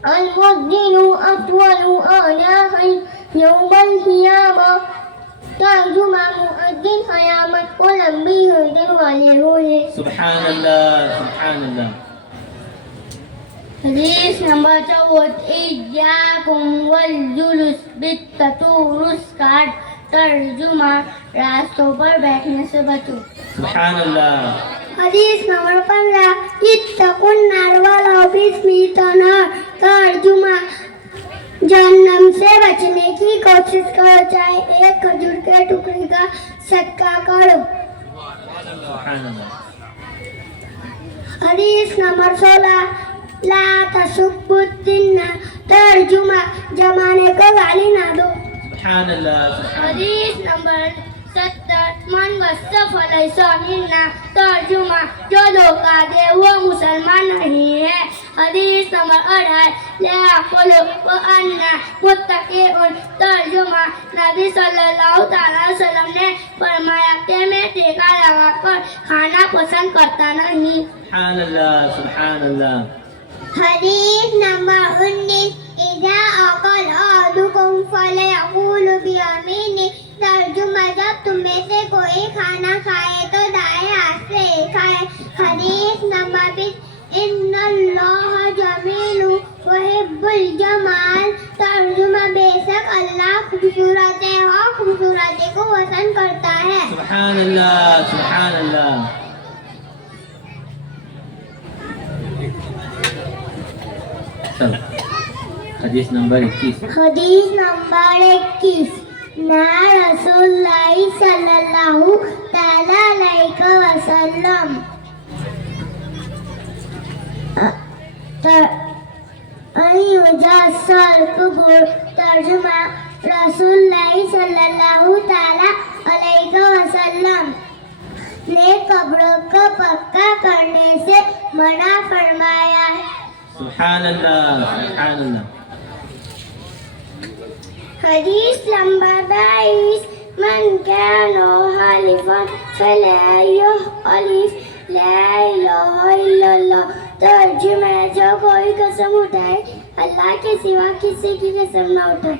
المدین اطول اعناقا یوم القیامہ، ترجمہ مؤذن قیامت کو لمبی گردن والے ہوئے۔ سبحان اللہ سبحان اللہ۔ حدیث نمبر 14 ایاکم والجلوس بالتطرس کاٹ، ترجمہ راستوں پر بیٹھنے سے بچو۔ سبحان اللہ۔ حدیث نمبر 15 اتقوا النار ولو بسمط نار، ترجمہ جہنم سے بچنے کی کوشش کرو چاہے ایک کھجور کے ٹکڑے کا صدقہ کرو۔ سبحان اللہ۔ حدیث نمبر 16 لا تسبوا الدین، ترجمہ زمانے کو گالی نہ دو۔ سبحان اللہ سبحان اللہ۔ حدیث نمبر 17 من وصف فلیس منا، ترجمہ جو دھوکہ دے وہ مسلمان نہیں ہے۔ حدیث نمبر 18 لا یأکل وأنا متکئ، ترجمہ نبی صلی اللہ تعالی وسلم نے فرمایا کہ میں ٹیکا لگا کر کھانا پسند کرتا نہیں۔ سبحان اللہ سبحان اللہ۔ حدیث نمبر 19 اذا اکل احدکم فلیقول بیمینہ، ترجمہ جب تم میں سے کوئی کھانا کھائے تو دائیں ہاتھ سے کھائے۔ حدیث نمبر 20 ان اللہ جمیل یحب الجمال، ترجمہ بے شک اللہ خوبصورت ہے اور خوبصورتی کو پسند کرتا ہے۔ سبحان اللہ سبحان اللہ۔ چلو حدیث نمبر 21۔ حدیث نمبر 21 نا رسول اللہ صلی اللہ تعالی علیہ وسلم ترجمہ رسول اللہ صلی اللہ تعالی علیہ وسلم نے قبروں کو پکا کرنے سے منع فرمایا ہے۔ سبحان اللہ سبحان اللہ۔ حدیث نمبر 22 من كان حالفا فلا يحلف لا الہ الا اللہ، ترجمہ جو کوئی قسم اٹھائے اللہ کے سوا کسی کی قسم نہ اٹھائے۔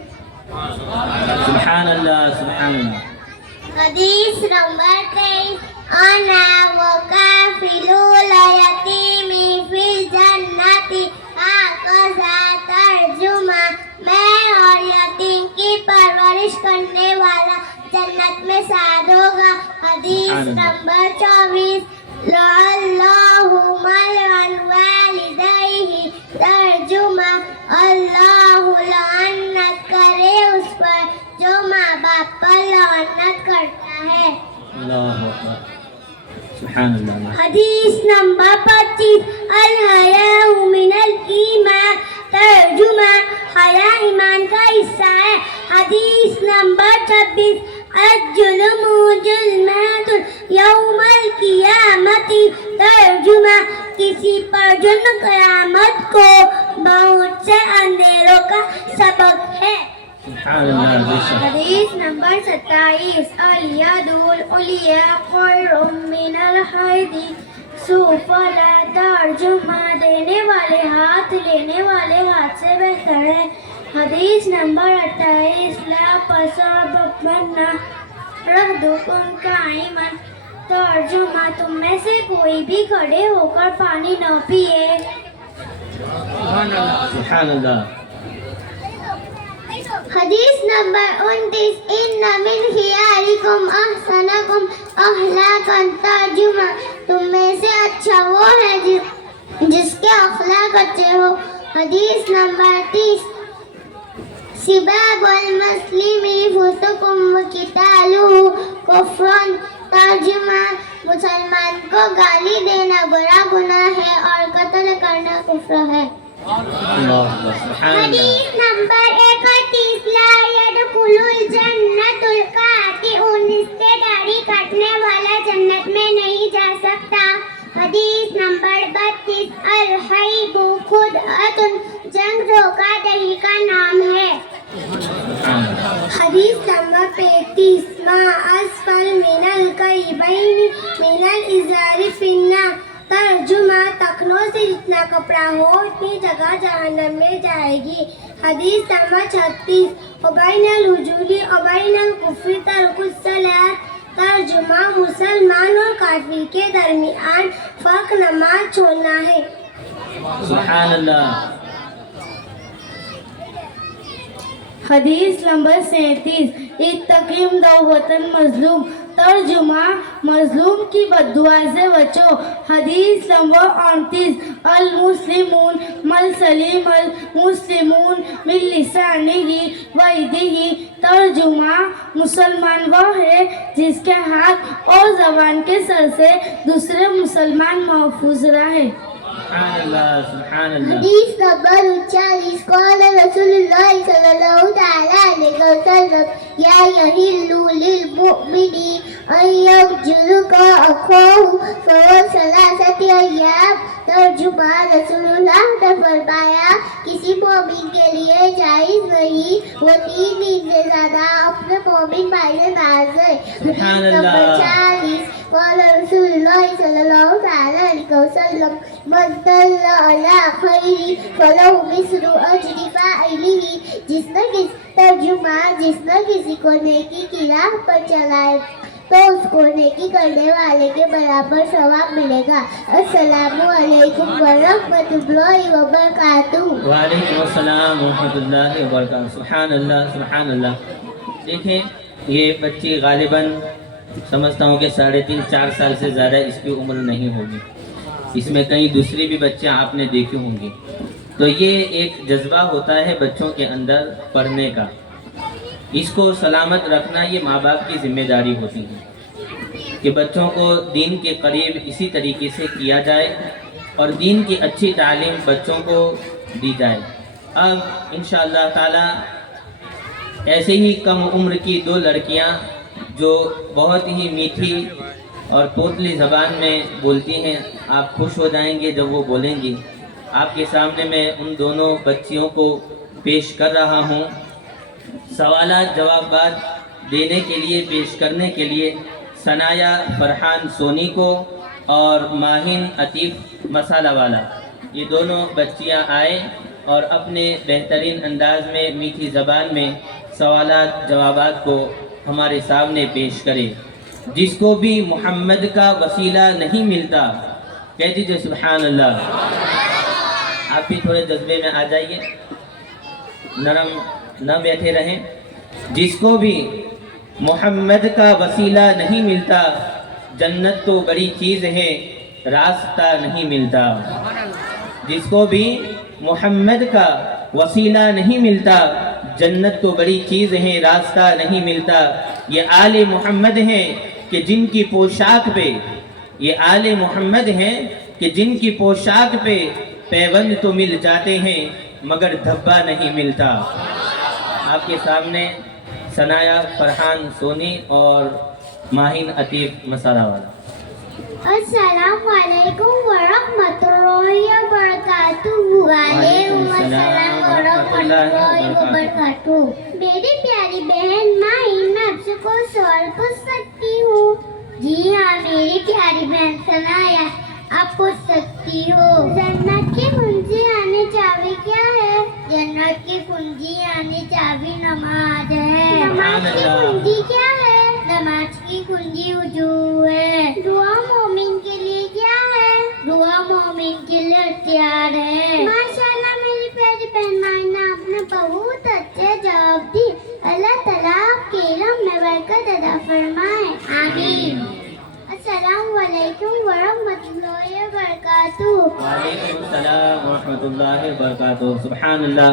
سبحان اللہ سبحان اللہ۔ حدیث نمبر 23 انا وکافل الیتیم فی الجنت ہکذا، ترجمہ میں اور یتیم کی پرورش کرنے والا جنت میں ساتھ ہوگا۔ حدیث نمبر 24 اللہم لعن والدیہ، ترجمہ اللہ لعنت کرے اس پر جو ماں باپ پر لعنت کرتا ہے۔ اللہ اکبر سبحان اللہ۔ حدیث نمبر 25 الحیاء من الایمان، ترجمہ حیا ایمان کا حصہ ہے۔ حدیث نمبر 26 الظلم ظلمات یوم القیامت، ترجمہ کسی پر ظلم قیامت کو بہت سے اندھیروں کا سبب ہے۔ سبحان اللہ بے شک۔ حدیث نمبر 27 الید العلیٰ خیر من الید السفلی، ترجمہ دینے والے ہاتھ لینے والے ہاتھ سے بہتر ہے۔ حدیث نمبر 28 لا تصبحن رحدکم قائما، ترجمہ تم میں سے کوئی بھی کھڑے ہو کر پانی نہ پیے۔ سبحان اللہ۔ حدیث نمبر 29 ان من خیارکم احسنکم اخلاقا، ترجمہ تم میں سے اچھا وہ ہے جس کے اخلاق اچھے ہو۔ حدیث نمبر 30 سباب المسلم فسوق وقتاله کفر. ترجمہ: مسلمان کو گالی دینا بڑا گناہ ہے اور قتل کرنا کفر ہے. حدیث نمبر 31. لا يدخل الجنة القاطع. نستے داڑھی کاٹنے والا جنت میں نہیں جا سکتا. حدیث نمبر 32. الحیب خدعۃ. جنگ دھوکہ دہی کا نام ہے. حدیث نمبر 35. ما اسفل من الکعبین من الازار فی النار. ترجمہ: ٹخنوں سے جتنا کپڑا ہو اتنی جگہ جہنم میں جائے گی. حدیث نمبر 36. وبین الرجل وبین الکفر ترک الصلاۃ. ترجمہ: مسلمان اور کافر کے درمیان فرق نماز چھوڑنا ہے. سبحان اللہ. حدیث نمبر 37. اتقیم دعوت المظلوم. ترجمہ: مظلوم کی بددعا سے بچو. حدیث نمبر 38. المسلمون من سلم المسلمون من لسانہ ویدہ. ترجمہ: مسلمان وہ ہے جس کے ہاتھ اور زبان کے سر سے دوسرے مسلمان محفوظ رہے. سبحان اللہ. سبحان اللہ. حدیث نمبر 40. قال رسول اللہ صلی اللہ تعالی علیہ وسلم یا یحل للمؤمن ان یرجلک اخاہ فوق ثلاثۃ ایام. ترجمہ: رسول اللہ نے فرمایا کسی مومن کے لیے جائز نہیں وہ 3 دن سے زیادہ اپنے مومن بھائی سے نازے. حدیث نمبر 40. قال رسول اللہ صلی اللہ تعالی علیہ وسلم من دل علی خیر فلہ مثل اجر فاعلہ. ترجمہ: جس نے کسی کو نیکی کی راہ پر چلائے تو اس کو نیکی کرنے والے کے برابر ثواب ملے گا. السلام علیکم ورحمۃ اللہ وبرکاتہ. وعلیکم السلام ورحمۃ اللہ وبرکاتہ. سبحان اللہ. سبحان اللہ. دیکھیں یہ بچی غالباً سمجھتا ہوں کہ 3.5-4 سال سے زیادہ اس کی عمر نہیں ہوگی. اس میں کئی دوسری بھی بچیاں آپ نے دیکھی ہوں گی. تو یہ ایک جذبہ ہوتا ہے بچوں کے اندر پڑھنے کا. اس کو سلامت رکھنا یہ ماں باپ کی ذمہ داری ہوتی ہے کہ بچوں کو دین کے قریب اسی طریقے سے کیا جائے اور دین کی اچھی تعلیم بچوں کو دی جائے. اب انشاءاللہ تعالی ایسے ہی کم عمر کی 2 لڑکیاں جو بہت ہی میٹھی اور توتلی زبان میں بولتی ہیں، آپ خوش ہو جائیں گے جب وہ بولیں گی. آپ کے سامنے میں ان دونوں بچیوں کو پیش کر رہا ہوں. سوالات جوابات دینے کے لیے پیش کرنے کے لیے ثنایا فرحان سونی کو اور ماہین عطیف مسالہ والا یہ دونوں بچیاں آئے اور اپنے بہترین انداز میں میٹھی زبان میں سوالات جوابات کو ہمارے سامنے پیش کرے. جس کو بھی محمد کا وسیلہ نہیں ملتا کہہ دیجیے سبحان اللہ. آپ بھی تھوڑے جذبے میں آ جائیے، نرم نہ بیٹھے رہیں. جس کو بھی محمد کا وسیلہ نہیں ملتا جنت تو بڑی چیز ہے راستہ نہیں ملتا. جس کو بھی محمد کا وسیلہ نہیں ملتا جنت تو بڑی چیز ہے راستہ نہیں ملتا. یہ آل محمد ہیں کہ جن کی پوشاک پہ یہ آل محمد ہیں کہ جن کی پوشاک پہ پیوند تو مل جاتے ہیں مگر دھبا نہیں ملتا. آپ کے سامنے ثنایا فرحان سونی اور ماہین عطیف مسالہ والا. السلام علیکم ورحمۃ اللہ وبرکاتہ. وعلیکم السلام ورحمۃ اللہ وبرکاتہ. میری پیاری بہن ماہین، میں آپ سے کوئی سوال پوچھ سکتی ہوں؟ جی ہاں میری پیاری بہن ثنایا، آپ پوچھ سکتی ہو. جنت کی کنجی یعنی چابی کیا ہے؟ جنت کی کنجی یعنی چابی نماز ہے. نماز کی کنجی کیا ہے؟ نماز کی کنجی وضو ہے. دعا مومن کے لیے کیا ہے؟ دعا مومن کے لیے اختیار ہے. ماشاءاللہ میری پیاری بہن مائنہ، آپ نے بہت اچھے جواب دی. اللہ تعالیٰ آپ کے علم میں برکت عطا فرمائے. آمین. السلام علیکم ورحمۃ اللہ وبرکاتہ. وعلیکم السلام ورحمۃ اللہ وبرکاتہ. سبحان اللہ.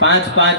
5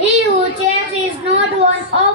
he who checks is not one of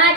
8,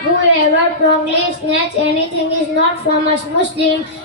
whoever wrongly snatch anything is not from us Muslim,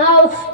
9,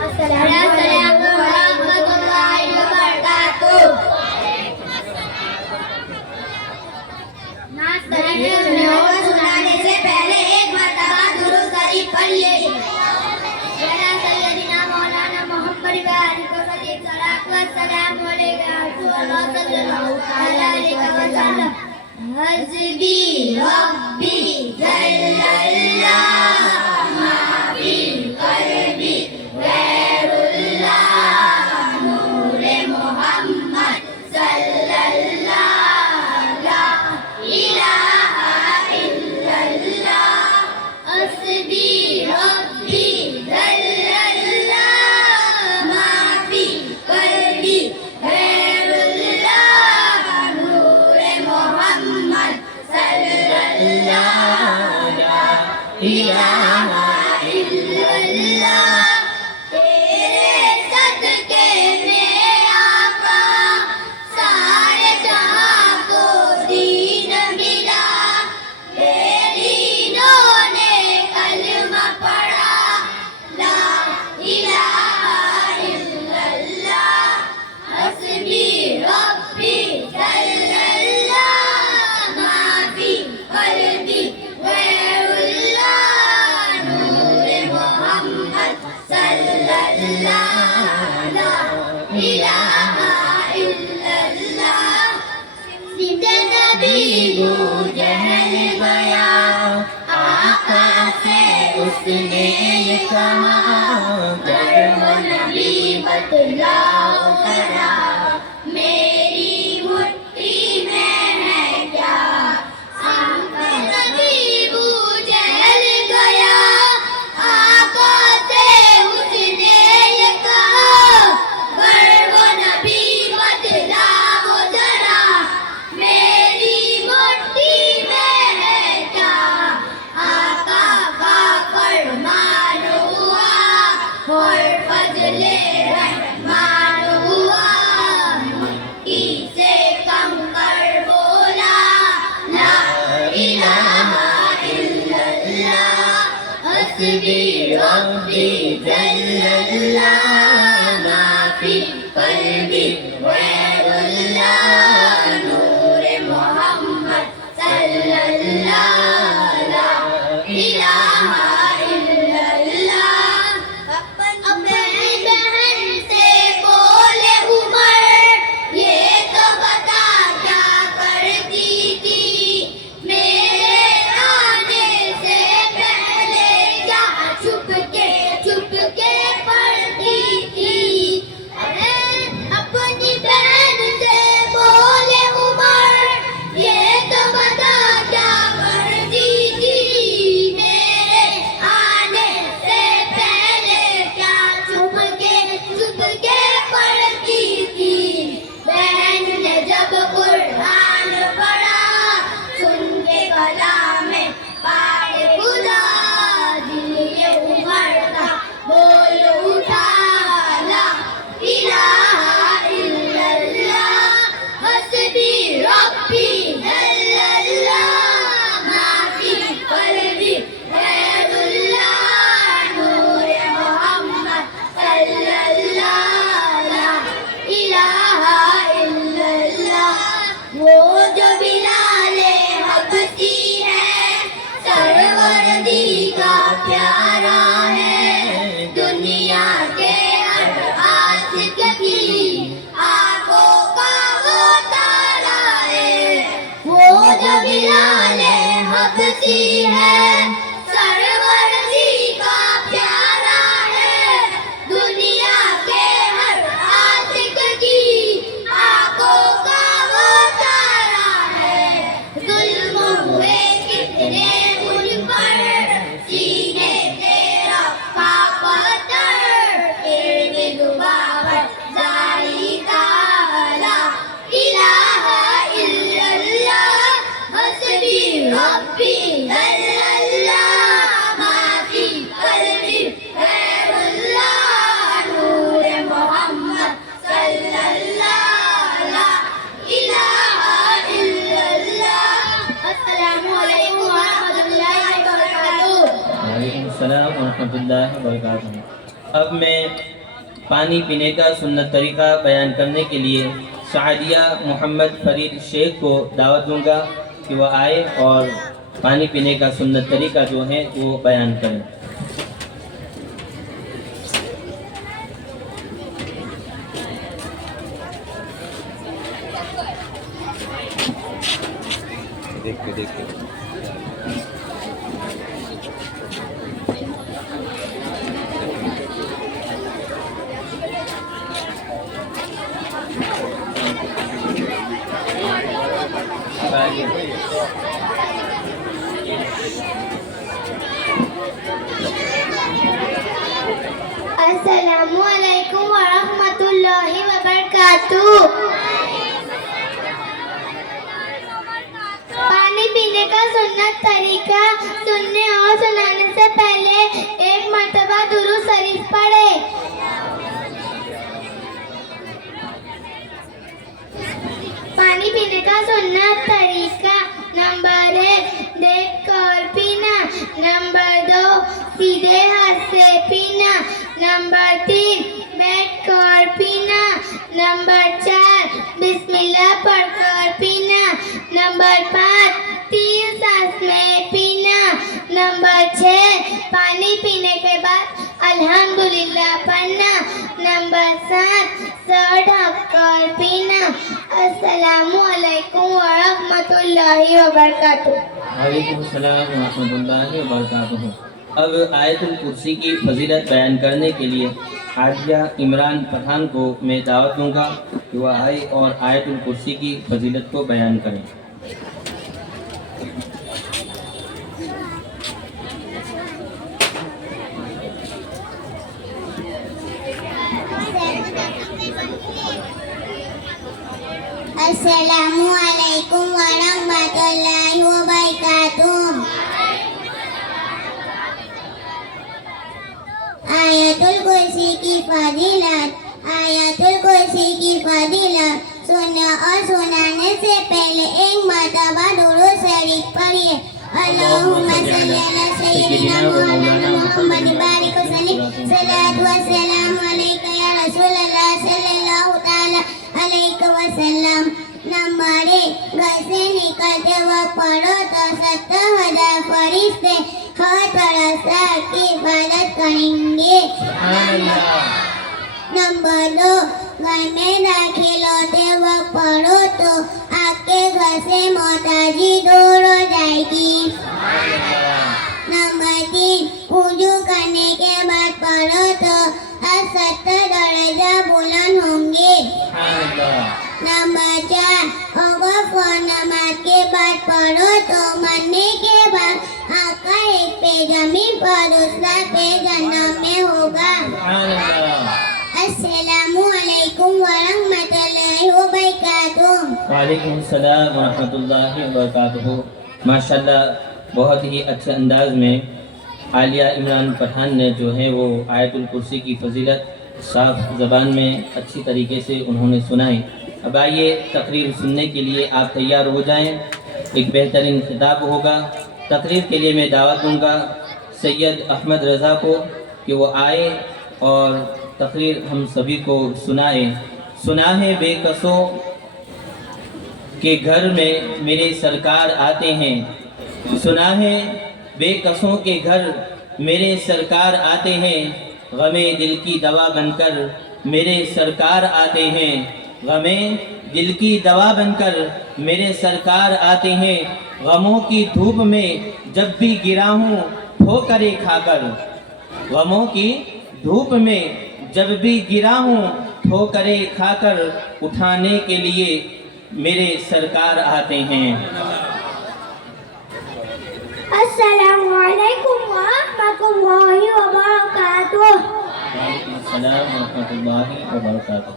السلام ورحمۃ اللہ وبرکاتہ. نعت سنانے سے پہلے ایک مرتبہ درود شریف پڑھیے. سیدنا مولانا محمد السلام علیکم حسبی ربی جل اللہ ما فی قلبی غیر اللہ نور محمد صلی اللہ لا الہ الا اللہ. حسبی ربی جل اللہ ما فی قلبی غیر اللہ نور محمد صلی اللہ لا الہ الا اللہ. تیرے صدقے میں آقا سارے جہاں کو دین ملا. دینوں نے کلمہ پڑھا لا الہ الا اللہ. حسبی ربی جل اللہ ما فی قلبی غیر اللہ نور محمد صلی اللہ لا الہ الا اللہ. سمت نبی بو جہل گیا آقا سے اس نے یہ کہا گر وہ نبی بتلاؤ ذرا میری مٹھی میں ہے کیا. آقا نبی بو جہل گیا آقا سے اس نے یہ کہا گر وہ نبی بتلاؤ ذرا میری مٹھی میں ہے کیا. آقا کا فرمان ہوا اور فضل رحمان ہوا. مٹی سے کم کر بولا لا الہ الا اللہ. حسبی ربی جل اللہ ما فی قلبی غیر اللہ نور محمد صلی اللہ لا الہ الا اللہ. اپنی بہن سے بولے عمر یہ تو بتا کیا کرتی تھی میرے آنے سے پہلے کیا چھپ کے پڑھتی تھی. اپنی بہن سے بولے عمر یہ تو بتا کیا کرتی تھی میرے آنے سے پہلے کیا چھپ کے پڑھتی تھی. بہن نے جب قرآن پڑھا سن کے کلام پاک خدا دل یہ عمر کا بول اٹھا لا الہ الا اللہ. حسبی ربی جل اللہ ما فی قلبی غیر اللہ نور محمد صلی اللہ لا الہ الا اللہ. وہ جو بلال حبشی ہے سروردی کا پیارا ہے دنیا کے ہر عاشق کی آنکھوں کا وہ تارا ہے. وہ جو بلال حبشی ہے سروردی کا پیارا ہے دنیا کے ہر عاشق کی آنکھوں کا وہ تارا ہے. ظلم ہوئے کتنے مجھ پر سینے تیرا پاپتر ارد دباور زاری کا لا الہ الا اللہ. حسبی ربی جل اللہ السلام ورحمۃ اللہ وبرکاتہ۔ اب میں پانی پینے کا سنت طریقہ بیان کرنے کے لیے سعدیہ محمد فرید شیخ کو دعوت دوں گا کہ وہ آئے اور پانی پینے کا سنت طریقہ جو ہے وہ بیان کریں۔ السلام علیکم ورحمۃ اللہ وبرکاتہ۔ پانی پینے کا سنت طریقہ سننے اور سنانے سے پہلے ایک مرتبہ درود شریف پڑھے۔ پانی پینے کا سنت طریقہ نمبر 1 دیکھ کر پینا، نمبر 2 سیدھے ہاتھ سے پینا، نمبر 3 بیٹھ کر پینا، نمبر 4 بسم اللہ پڑھ کر پینا، نمبر 5 3 سانس میں پینا، نمبر 6 پانی پینے کے بعد الحمدللہ پڑھنا، نمبر 7 سر ڈھک کر پینا۔ السلام علیکم ورحمۃ اللہ وبرکاتہ۔ وعلیکم السلام ورحمۃ اللہ وبرکاتہ۔ اب آیت الکرسی کی فضیلت بیان کرنے کے لیے عالیہ عمران پٹھان کو میں دعوت دوں گا کہ وہ آئے اور آیت الکرسی کی فضیلت کو بیان کریں۔ السلام علیکم ورحمۃ اللہ وبرکاتہ۔ آیت الکرسی کی فضیلت، آیت الکرسی کی فضیلت سننا اور سنانے سے پہلے ایک مرتبہ درود شریف پڑھیے۔ اللہم صلی علی سیدنا مولانا محمد بارک وسلم، صلاۃ و سلام علیکہ یا رسول اللہ صلی اللہ تعالی علیہ وسلم۔ نمبر 1 گھر سے نکلتے وقت پڑھو تو 70,000 فرشتے ہر طرح سے آپ کی عبادت کریں گے۔ نمبر 2 گھر میں داخل ہوتے وقت پڑھو تو آپ کے گھر سے محتاجی دور ہو جائے گی۔ نمبر 3 وضو کرنے کے بعد پڑھو تو آپ 70 درجہ بلند ہوں گے۔ نمبر 4 اگر نماز کے بعد پڑھو تو مرنے کے بعد آپ کا ایک پیر زمین پر دوسرا پیر جنت میں ہوگا۔ السلام علیکم ورحمۃ اللہ وبرکاتہ۔ وعلیکم السلام ورحمۃ اللہ وبرکاتہ۔ ماشاءاللہ بہت ہی اچھے انداز میں عالیہ عمران پٹھان نے جو ہے وہ آیت الکرسی کی فضیلت صاف زبان میں اچھی طریقے سے انہوں نے سنائی۔ اب آئیے تقریر سننے کے لیے آپ تیار ہو جائیں، ایک بہترین خطاب ہوگا۔ تقریر کے لیے میں دعوت دوں گا سید احمد رضا کو کہ وہ آئے اور تقریر ہم سبھی کو سنائے۔ سنا ہے بے کسوں کے گھر میں میرے سرکار آتے ہیں، سنا ہے بے کسوں کے گھر میرے سرکار آتے ہیں، غم دل کی دوا بن کر میرے سرکار آتے ہیں، غم دل کی دوا بن کر میرے سرکار آتے ہیں، غموں کی دھوپ میں جب بھی گرا ہوں ٹھوکریں کھا کر، غموں کی دھوپ میں جب بھی گرا ہوں ٹھوکریں کھا کر اٹھانے کے لیے میرے سرکار آتے ہیں۔ السلام علیکم ورحمۃ اللہ وبرکاتہ۔ وعلیکم السلام ورحمۃ اللہ وبرکاتہ۔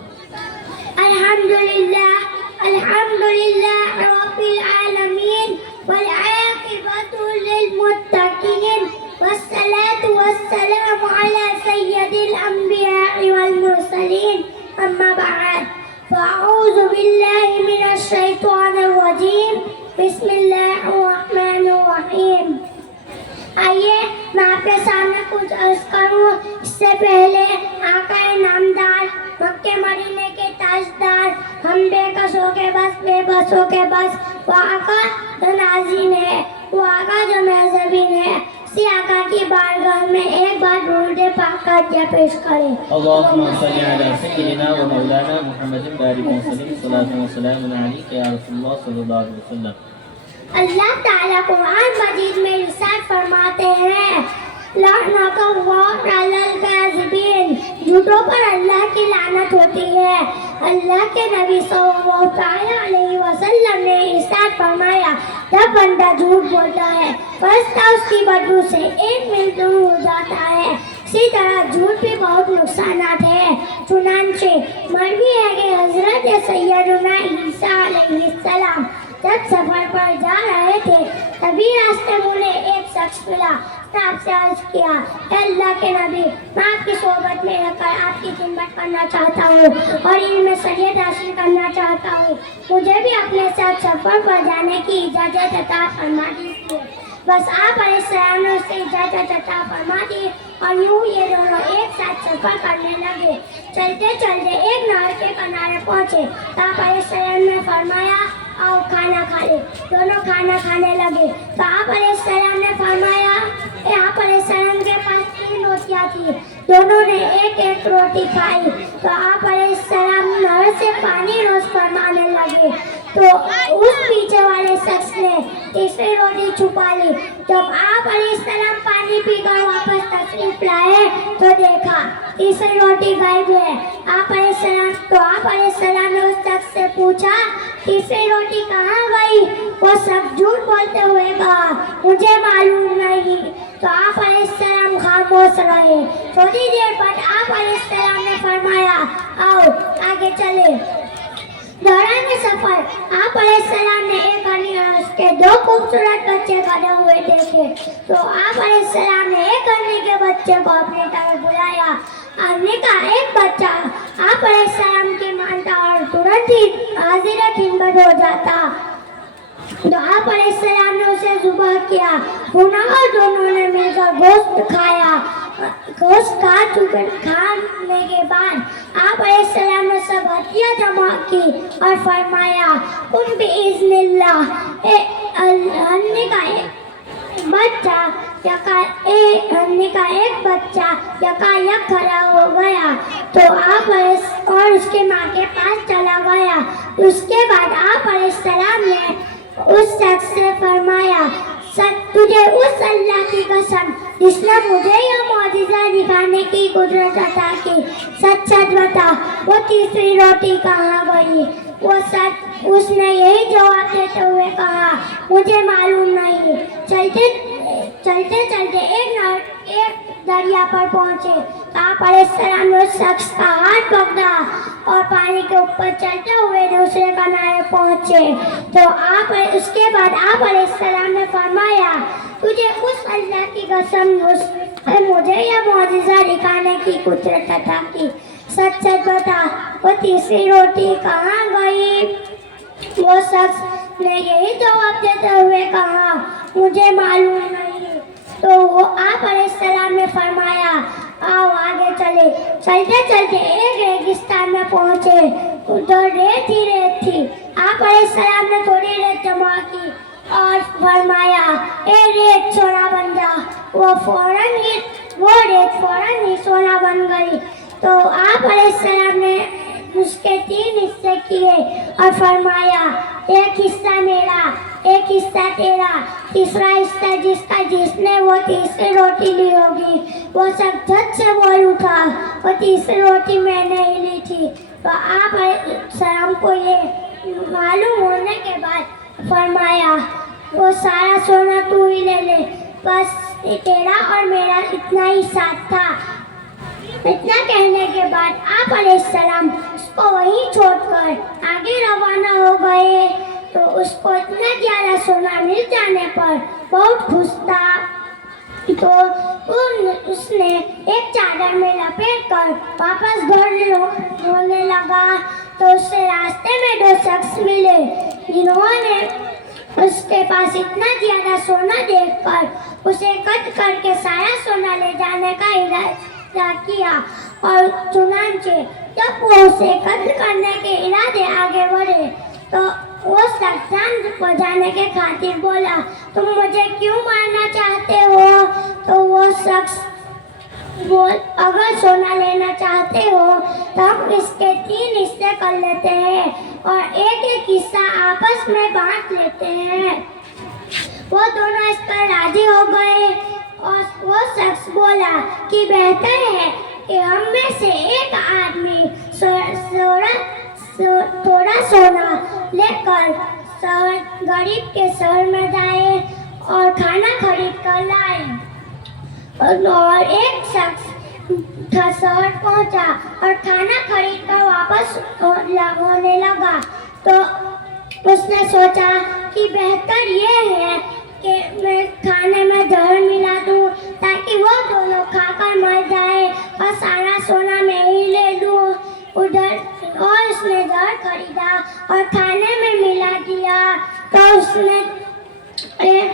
الحمدللہ رب العالمین والعاقبۃ للمتقین والصلاة والسلام علی سید الانبیاء والمرسلین، اما بعد فاعوذ باللہ من الشیطان الرجیم، بسم اللہ الرحمن الرحیم۔ آئیے میں آپ کے سامنے کچھ عرض کروں اس سے پہلے آقا نامدار مکہ مدینے کے تاجدار ہم بے کسوں کے بس بے بسوں کے بس وہ آقا جو نازین ہے وہ آقا جو مہذبین ہے اسی آقا کی بارگاہ میں ایک بار درود پاک کا پیش کریں اللهم صل على سيدنا ومولانا محمد بارك وسلم صلاة وسلام عليك يا رسول الله صلى الله عليه وسلم. اللہ تعالیٰ قرآن مجید میں ارشاد فرماتے ہیں لعنت اللہ علی الکاذبین، جھوٹوں پر اللہ کی لعنت ہوتی ہے۔ اللہ کے نبی صلی اللہ علیہ وسلم نے ارشاد فرمایا جب بندہ جھوٹ بولتا ہے فرشتہ اس کی بدبو سے 1 میل دور ہو جاتا ہے۔ اسی طرح جھوٹ بھی بہت نقصانات ہیں، چنانچہ مروی ہے کہ حضرت سیدنا عیسیٰ علیہ السلام جب سفر پر جا رہے تھے تبھی راستے میں انہیں ایک شخص ملا۔ اس نے آپ سے عرض کیا اے اللہ کے نبی، میں آپ کی صحبت میں رہ کر آپ کی خدمت کرنا چاہتا ہوں اور علم شریعت حاصل کرنا چاہتا ہوں، مجھے بھی اپنے ساتھ سفر پر جانے کی اجازت عطا فرما دیجیے۔ بس آپ علیہ السلام نے اسے اجازت عطا فرما دی اور یوں یہ دونوں ایک ساتھ سفر کرنے لگے۔ چلتے چلتے ایک نہر کے کنارے پہنچے تو آپ علیہ السلام نے فرمایا آؤ کھانا کھا لے۔ دونوں کھانا کھانے لگے تو آپ علیہ السلام نے فرمایا آپ علیہ السلام کے پاس 3 روٹیاں تھی، دونوں نے ایک ایک روٹی کھائی تو آپ علیہ السلام نہر سے پانی نوش فرمانے لگے تو اس پیچھے والے شخص نے تیسری روٹی چھپا لی۔ جب آپ علیہ السلام پانی پی کر واپس تشریف لائے تو دیکھا تیسری روٹی غائب ہے۔ آپ علیہ السلام نے اس شخص سے پوچھا تیسری روٹی کہاں گئی؟ وہ شخص جھوٹ بولتے ہوئے کہا مجھے معلوم نہیں۔ تو آپ علیہ السلام خاموش رہے۔ تھوڑی دیر بعد آپ علیہ السلام نے فرمایا آؤ آگے چلے۔ دوران سفر آپ علیہ السلام نے ایک غنی اور اس کے 2 خوبصورت بچے کھڑے ہوئے دیکھے تو آپ علیہ السلام نے ایک غنی کے بچے کو اپنی طرف بلایا۔ غنی کا ایک بچہ آپ علیہ السلام کی مانتا اور ترنت ہی حاضر خدمت ہو جاتا تو آپ علیہ السلام نے اسے ذبح کیا۔ اور دونوں نے مل کر گوشت کھایا۔ گوشت کھانے کے بعد آپ علیہ السلام نے سب ہتھیاں جمع کی اور فرمایا کن بِإِذْنِ اللَّهِ۔ غنی کا ایک بچہ یکایک کھڑا ہو گیا تو آپ اور اس کے ماں کے پاس چلا گیا۔ اس کے بعد آپ علیہ السلام نے اس شخص سے فرمایا تجھے اس اللہ کی قسم جس نے مجھے یہ معجزہ دکھانے کی قدرت عطا کی، سچ سچ بتا وہ تیسری روٹی کہاں گئی؟ اس نے یہی جواب دیتے ہوئے کہا مجھے معلوم نہیں۔ چلتے ایک دریا پر پہنچے تو آپ علیہ السلام نے اس شخص کا ہاتھ پکڑا اور پانی کے اوپر چلتے ہوئے دوسرے کنارے پہنچے تو اس کے بعد آپ علیہ السلام نے فرمایا تجھے اس اللہ کی قسم مجھے یہ معجزہ دکھانے کی قدرت عطا کی، سچ سچ بتا وہ تیسری روٹی کہاں گئی؟ وہ شخص نے یہی جواب دیتے ہوئے کہا مجھے معلوم نہیں۔ تو وہ آپ علیہ السلام نے فرمایا آؤ آگے چلے۔ چلتے ایک ریگستان میں پہنچے تو ریت ہی ریت تھی۔ آپ علیہ السلام نے تھوڑی ریت جمع کی اور فرمایا اے ریت سونا بن جا۔ وہ ریت فوراً ہی سونا بن گئی۔ تو آپ علیہ السلام نے اس کے 3 حصے کیے اور فرمایا ایک حصہ میرا ایک حصہ تیرا، تیسرا حصہ جس نے وہ تیسری روٹی لی ہوگی وہ سب جھٹ سے بول اٹھا وہ تیسری روٹی میں نے ہی لی تھی۔ تو آپ علیہ السلام کو یہ معلوم ہونے کے بعد فرمایا وہ سارا سونا تو ہی لے لے، بس تیرا اور میرا اتنا ہی ساتھ تھا۔ اتنا کہنے کے بعد آپ علیہ السلام اس کو وہیں چھوڑ کر آگے روانہ ہو گئے تو اس کو اتنا زیادہ سونا مل جانے پر بہت خوش تھا تو اس نے ایک چادر میں لپیٹ کر واپس گھر ہونے لگا تو اس سے راستے میں 2 شخص ملے جنہوں نے اس کے پاس اتنا زیادہ سونا دیکھ کر اسے قتل کر کے سارا سونا لے جانے کا ارادہ کیا، اور چنانچہ جب وہ اسے قتل کرنے کے ارادے آگے بڑھے تو وہ شخص جان بچانے کے خاطر بولا، تم مجھے کیوں مارنا چاہتے ہو؟ تو وہ شخص اگر سونا لینا چاہتے ہو تو ہم اس کے 3 حصے کر لیتے ہیں اور ایک ایک حصہ آپس میں بانٹ لیتے ہیں۔ وہ دونوں اس پر راضی ہو گئے اور وہ شخص بولا کہ بہتر ہے کہ ہم میں سے ایک آدمی تھوڑا سونا لے کر غریب کے شہر میں جائے اور کھانا خرید کر لائے، اور ایک شخص شہر پہنچا اور کھانا خرید کر واپس ہونے لگا تو اس نے سوچا کہ بہتر یہ ہے کہ میں کھانے میں زہر ملا دوں تاکہ وہ دونوں کھا کر مر جائے اور سارا سونا میں ہی لے لوں۔ اور اس نے زہر خریدا اور کھانے میں ملا دیا تو اس نے ان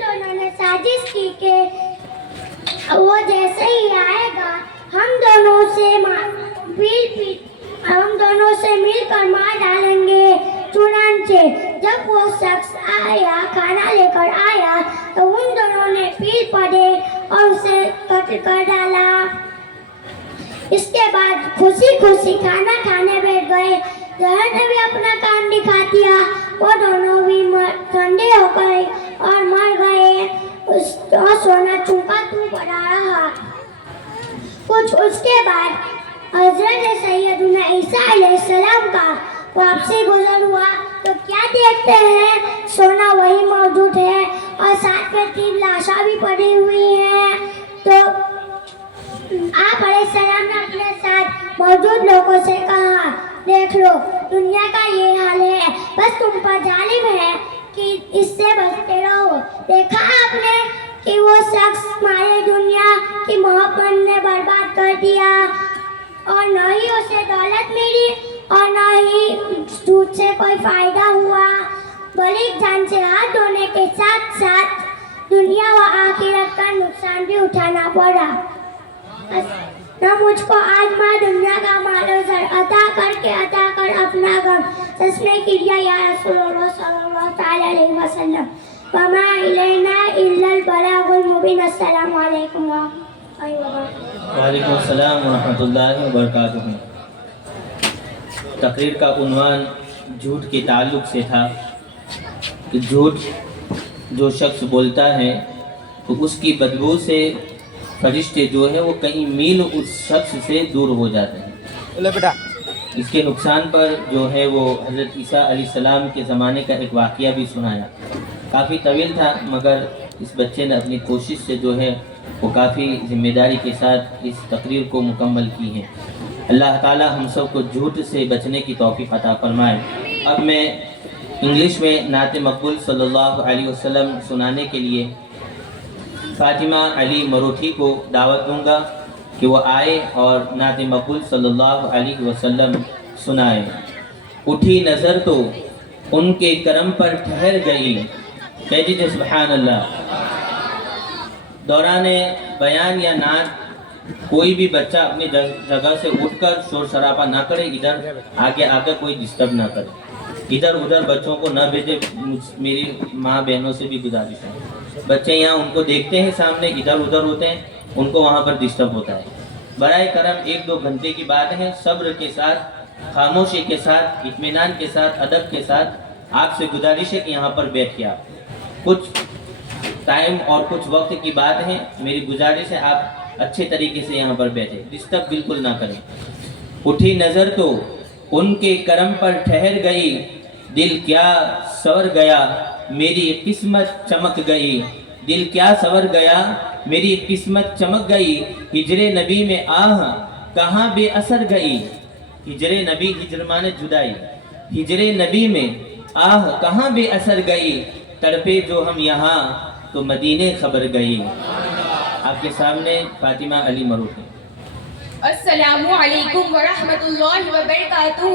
دونوں نے سازش کی کہ وہ جیسے ہی آئے گا ہم دونوں سے مل کر مار ڈالیں گے۔ چنانچہ جب وہ شخص آیا کھانا لے کر آیا تو ان دونوں نے پیل پڑے اور اسے قتل کر ڈالا۔ اس کے بعد خوشی کھانا کھانے بیٹھ گئے۔ زہر نے بھی اپنا کام دکھا دیا، وہ دونوں بھی ٹھنڈے ہو گئے اور مر گئے اور سونا چونکا تو پڑا رہا۔ کچھ اس کے بعد حضرت سیدنا عیسیٰ علیہ السلام کا واپسی گزر ہوا تو کیا دیکھتے ہیں سونا وہی موجود ہے اور ساتھ میں 3 لاشیں بھی پڑی ہوئی ہیں۔ تو آپ علیہ السلام نے اپنے ساتھ موجود لوگوں سے کہا، دیکھ لو دنیا کا یہ حال ہے، بس تم پر ظالم ہے کہ اس سے بچتے رہو۔ دیکھا آپ نے کہ وہ شخص ہماری دنیا کی محبت نے برباد کر دیا، اور نہ ہی اسے دولت ملی اور نہ ہی جھوٹ سے کوئی فائدہ ہوا، بلکہ جان سے ہاتھ دھونے کے ساتھ ساتھ دنیا و آخرت کا نقصان بھی اٹھانا پڑا۔ نہ مجھ کو آج ماں دنیا کا مال و زر عطا کر اپنا غم تسلیم کیا یا رسول اللہ صلی اللہ تعالی علیہ وسلم، وما الینا الا البلاغ المبین۔ السلام علیکم ورحمۃ اللہ وبرکاتہ۔ وعلیکم السلام ورحمۃ اللہ وبرکاتہ۔ تقریر کا عنوان جھوٹ کے تعلق سے تھا کہ جھوٹ جو شخص بولتا ہے تو اس کی بدبو سے فرشتے جو ہے وہ کئی میل اس شخص سے دور ہو جاتے ہیں۔ اس کے نقصان پر جو ہے وہ حضرت عیسیٰ علیہ السلام کے زمانے کا ایک واقعہ بھی سنایا، کافی طویل تھا مگر اس بچے نے اپنی کوشش سے جو ہے وہ کافی ذمہ داری کے ساتھ اس تقریر کو مکمل کی ہے۔ اللہ تعالی ہم سب کو جھوٹ سے بچنے کی توفیق عطا فرمائے۔ اب میں انگلش میں نعت مقبول صلی اللہ علیہ وسلم سنانے کے لیے فاطمہ علی مروٹھی کو دعوت دوں گا کہ وہ آئے اور نعت مقبول صلی اللہ علیہ وسلم سنائے۔ اٹھی نظر تو ان کے کرم پر ٹھہر گئی، کہہ سبحان اللہ۔ دوران بیان یا نعت کوئی بھی بچہ اپنی جگہ سے اٹھ کر شور شرابہ نہ کرے، ادھر آگے آ کر کوئی ڈسٹرب نہ کرے، ادھر ادھر بچوں کو نہ بھیجے۔ میری ماں بہنوں سے بھی گزارش ہے، بچے یہاں ان کو دیکھتے ہیں سامنے ادھر ادھر ہوتے ہیں، ان کو وہاں پر ڈسٹرب ہوتا ہے۔ برائے کرم 1-2 گھنٹے کی بات ہے، صبر کے ساتھ، خاموشی کے ساتھ، اطمینان کے ساتھ، ادب کے ساتھ آپ سے گزارش ہے کہ یہاں پر بیٹھیے۔ آپ کچھ ٹائم اور کچھ وقت کی بات ہے، میری گزارش ہے آپ اچھے طریقے سے یہاں پر بیٹھے، ڈسٹرب بالکل نہ کریں۔ اٹھی نظر تو ان کے کرم پر ٹھہر گئی، دل کیا سور گیا میری قسمت چمک گئی، دل کیا سور گیا میری قسمت چمک گئی، ہجر نبی میں آہ کہاں بے اثر گئی۔ ہجر نبی، ہجر مانے جدائی، ہجر نبی میں آہ کہاں بے اثر گئی، تڑپے جو ہم یہاں تو مدینے خبر گئی۔ آپ کے سامنے فاطمہ علی مروٹھی۔ السلام علیکم ورحمۃ اللہ وبرکاتہ۔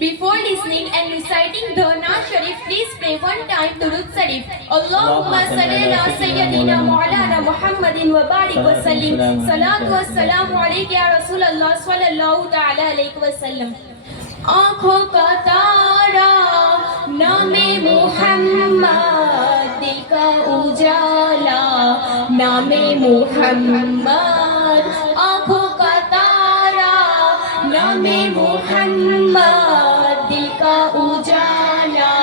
Before listening and reciting the Naat Sharif, please pray one time Durud Sharif. Allahumma salli ala Sayyidina Maulana Muhammadin wa barik wa sallim. Salatu wa salamu alayka ya Rasulullah sallallahu ta'ala alayhi wa sallam. آنکھوں کا تارا نام محمد، دل کا اجالا نام محمد، آنکھوں کا تارا نام محمد، دل کا اجالا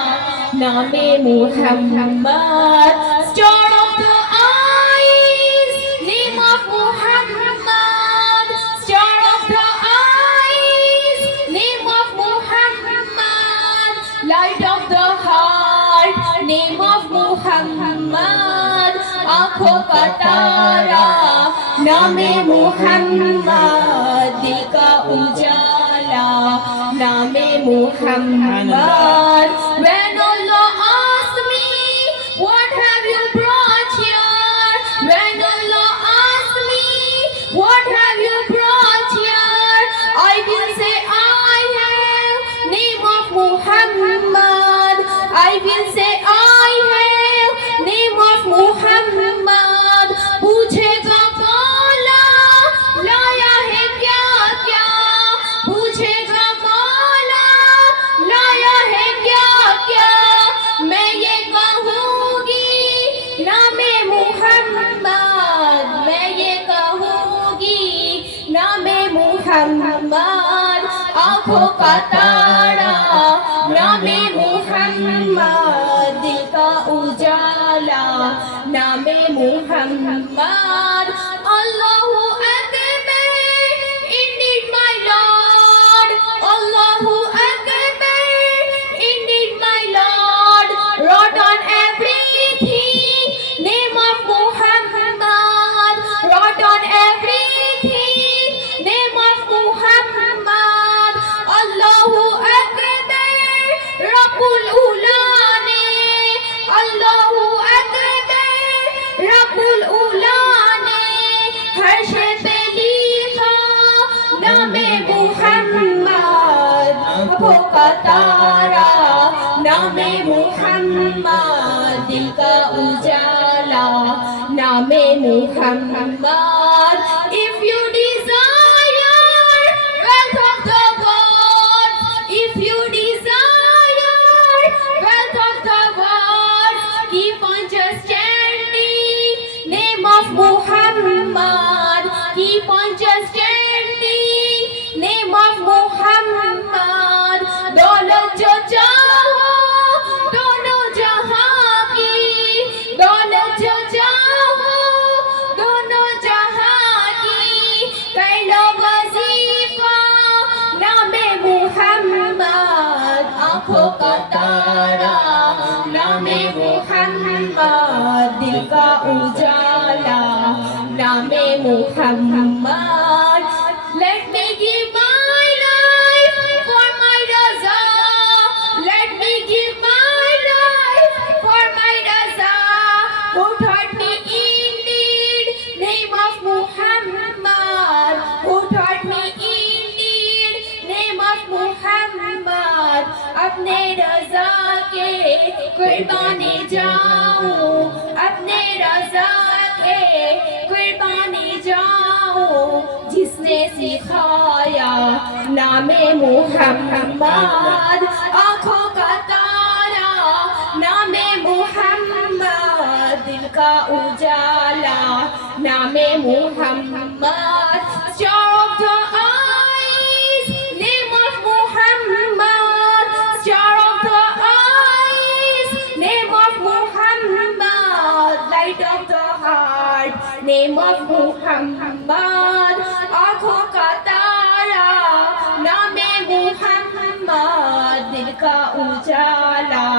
نام محمد، star of the eyes, name of Muhammad, star of the eyes, name of Muhammad, light of the heart, name of Muhammad, آنکھوں کا تارا نام محمد، دل کا اجالا نام محمد. When Allah asked me, what have you brought here? When Allah asked me, what have you brought here? I will say I have name of Muhammad. I will say I have name of Muhammad. پوچھے گا مولا لایا ہے کیا کیا، پوچھے گا مولا لایا ہے کیا کیا، میں یہ کہوں گی نام محمد، میں یہ کہوں گی نام محمد، آنکھوں کا تارا نام محمد، دل کا اجالا نام محمد. Allahu Akbar, indeed my Lord, Allahu Akbar, indeed my Lord, wrote on everything name of Muhammad, wrote on everything name of Muhammad. Allahu Akbar, Rabbul Ula ne, Allahu Akbar, Rabbul Ula ne ہر شے پہ لکھا نام محمد، آنکھوں کا تارا نام محمد، دل کا اجالا نام محمد. If you desire wealth of the world, if you desire wealth of the world, keep on just chanting name of Muhammad, keep on just chanting name of Muhammad. دولت جو چاہو دونوں جہاں کی، دولت جو چاہو دونوں جہاں کی، کر لو وظیفہ نام محمد، آنکھوں کا تارا نام محمد، دل کا اجالا نام محمد. Let me give my life for my Raza, let me give my life for my Raza, who taught me indeed name of Muhammad, who taught me indeed name of Muhammad. اپنے رضا کے قربانی جاؤں، اپنے رضا کے قربانی جاؤں، جس نے سکھایا نام محمد، آنکھوں کا تارا نام محمد، دل کا اجالا نام محمد. Star of the eyes, name of Muhammad, star of the eyes, name of Muhammad, light of the heart, name of Muhammad, آنکھوں کا تارا نام محمد، دل کا اجالا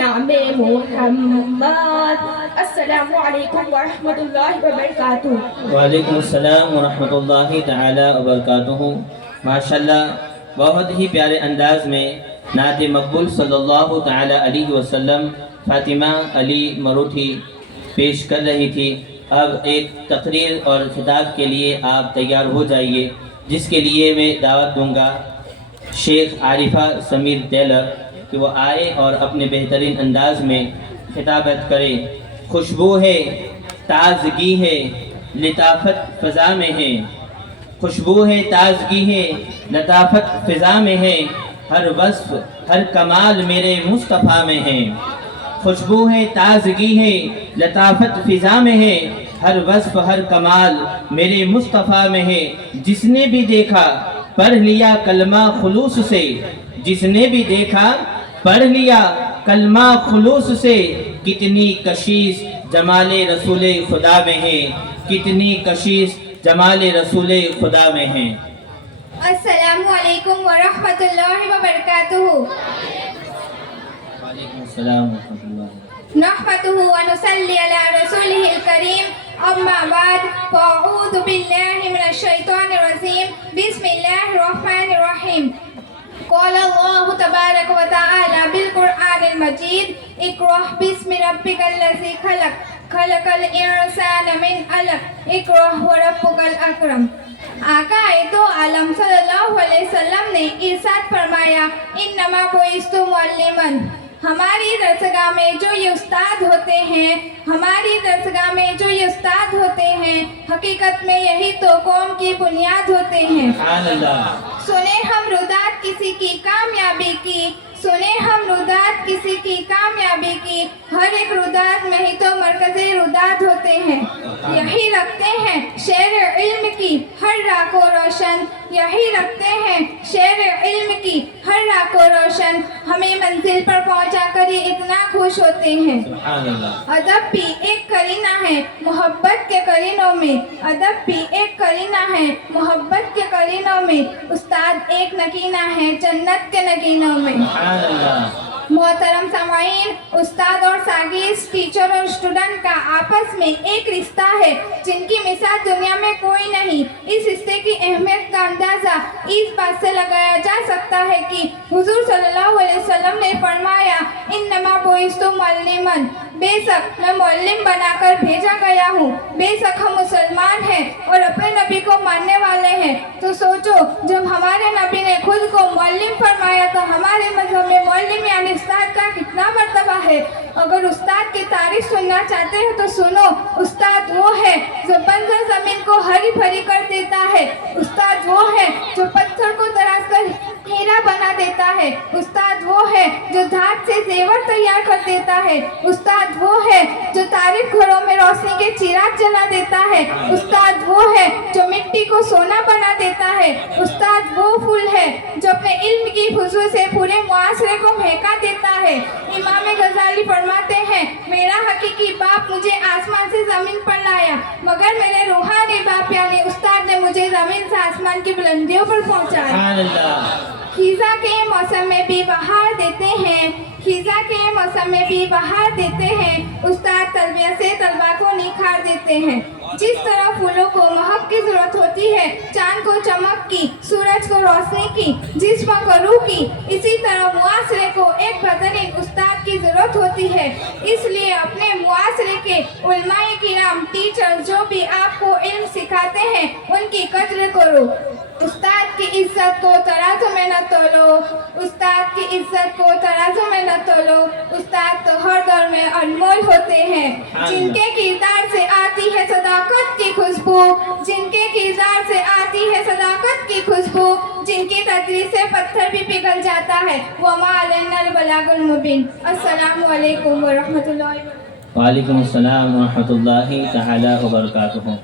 نام محمد. السلام علیکم ورحمۃ اللہ وبرکاتہ. وعلیکم السلام ورحمۃ اللہ تعالی وبرکاتہ. ماشاءاللہ بہت ہی پیارے انداز میں نعت مقبول صلی اللہ تعالی علیہ وسلم فاطمہ علی مروٹھی پیش کر رہی تھی. اب ایک تقریر اور خطاب کے لیے آپ تیار ہو جائیے. جس کے لیے میں دعوت دوں گا شیخ عارفہ سمیر ٹیلر کہ وہ آئے اور اپنے بہترین انداز میں خطابت کرے۔ خوشبو ہے، تازگی ہے، لطافت فضا میں ہے، خوشبو ہے، تازگی ہے، لطافت فضا میں ہے، ہر وصف ہر کمال میرے مصطفیٰ میں ہے۔ خوشبو ہے، تازگی ہے، لطافت فضا میں ہے، ہر وصف ہر کمال میرے مصطفیٰ میں ہے۔ جس نے بھی دیکھا پڑھ لیا کلمہ خلوص سے، جس نے بھی دیکھا پڑھ لیا کلمہ خلوص سے، کتنی کشش جمال رسول خدا میں ہے، کتنی کشش جمال رسول خدا میں ہے۔ السلام علیکم ورحمۃ اللہ وبرکاتہ۔ وعلیکم السلام ورحمۃ اللہ۔ نحمده ونصلي على رسوله الكريم أما بعد فأعوذ بالله من الشيطان الرجيم بسم الله الرحمن الرحيم قال الله تبارك وتعالى بالقرآن المجيد اقرأ باسم ربك الذي خلق خلق الإنسان من علق اقرأ وربك الأكرم۔ آقا تو عالم صلی اللہ علیہ وسلم نے ارشاد فرمایا انما بعثت معلما۔ ہماری درسگاہ میں جو یہ استاد ہوتے ہیں، ہماری درسگاہ میں جو یہ استاد ہوتے ہیں، حقیقت میں یہی تو قوم کی بنیاد ہوتے ہیں۔ سبحان اللہ۔ سنیں ہم رودات کسی کی کامیابی کی، سنیں ہم رودات کسی کی کامیابی کی، ہر ایک رودات میں ہی تو مرکز رودات ہوتے ہیں۔ یہی رکھتے ہیں شیر علم کی ہر راہ کو روشن، یہی رکھتے ہیں شیر علم کی ہر راہ کو روشن، ہمیں منزل پر پہنچا کر یہ اتنا خوش ہوتے ہیں۔ سبحان اللہ۔ ادب بھی ایک قرینہ ہے محبت کے قرینوں میں، ادب بھی ایک قرینہ ہے محبت کے قرینوں میں، استاد ایک نگینہ ہے جنت کے نگینوں میں۔ سبحان اللہ۔ محترم سامعین، استاد اور شاگرد، ٹیچر اور اسٹوڈنٹ کا آپس میں ایک رشتہ ہے جن کی مثال دنیا میں کوئی نہیں۔ اس رشتے کی اہمیت کا اندازہ اس بات سے لگایا جا سکتا ہے کہ حضور صلی اللہ علیہ وسلم نے فرمایا انما بعثت معلما، بے شک میں معلم بنا کر بھیجا گیا ہوں۔ بے شک ہم مسلمان ہیں اور اپنے نبی کو ماننے والے ہیں، تو سوچو جب ہمارے نبی نے خود کو معلم فرمایا تو ہمارے مذہب میں معلم یعنی استاد کا کتنا مرتبہ ہے۔ اگر استاد کی تعریف سننا چاہتے ہو تو سنو، استاد وہ ہے جو بنجر زمین کو ہری بھری کر دیتا ہے، استاد وہ ہے جو پتھر کو تراش کر ہیرا بنا دیتا ہے، استاد وہ ہے جو دھات سے زیور تیار کر دیتا ہے، استاد وہ ہے جو تاریک گھروں میں روشنی کے چراغ جلا دیتا ہے، استاد وہ ہے جو مٹی کو سونا بنا دیتا ہے، استاد وہ پھول ہے جو اپنے علم کی خوشبو سے پورے معاشرے کو مہکا دیتا ہے۔ امام غزالی فرماتے ہیں میرا حقیقی باپ مجھے آسمان سے زمین پر لایا، مگر میرے روحانی باپ یعنی استاد نے مجھے زمین سے آسمان کی بلندیوں پر پہنچایا۔ سبحان اللہ۔ خزاں کے موسم میں بھی بہار دیتے ہیں، خزاں کے موسم میں بھی بہار دیتے ہیں، استاد تربیت سے طلبہ کو نکھار دیتے ہیں۔ جس طرح پھولوں کو مہک کی ضرورت ہوتی ہے، چاند کو چمک کی، سورج کو روشنی کی، جسم کو روح کی، اسی طرح معاشرے کو ایک بہترین استاد کی ضرورت ہوتی ہے۔ اس لیے اپنے معاشرے کے علماء کرام، ٹیچر جو بھی آپ کو علم سکھاتے ہیں ان کی قدر کرو۔ استاد کی عزت کو ترازو میں نہ تولو، استاد کی عزت کو ترازو میں نہ تولو، استاد تو ہر دور میں انمول ہوتے ہیں، جن کے کردار سے آتی ہے صداقت کی خوشبو، جن کے کردار سے آتی ہے صداقت کی خوشبو، جن کی تدریس سے پتھر بھی پگھل جاتا ہے۔ وما علینا البلاغ المبین۔ السلام علیکم ورحمۃ اللہ وبرکاتہ۔ وعلیکم السلام ورحمۃ اللہ تعالی وبرکاتہ۔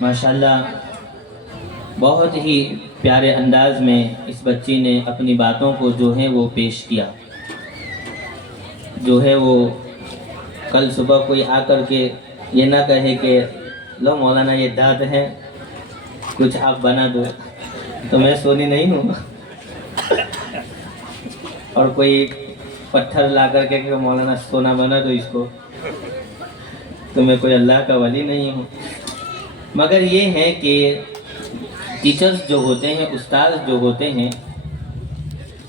ماشاءاللہ بہت ہی پیارے انداز میں اس بچی نے اپنی باتوں کو جو ہے وہ پیش کیا، جو ہے وہ کل صبح کوئی آ کر کے یہ نہ کہے کہ لو مولانا یہ دانت ہے کچھ آپ بنا دو، تو میں سونی نہیں ہوں، اور کوئی پتھر لا کر کے کہ مولانا سونا بنا دو اس کو، تو میں کوئی اللہ کا ولی نہیں ہوں۔ مگر یہ ہے کہ ٹیچرز جو ہوتے ہیں، استاد جو ہوتے ہیں،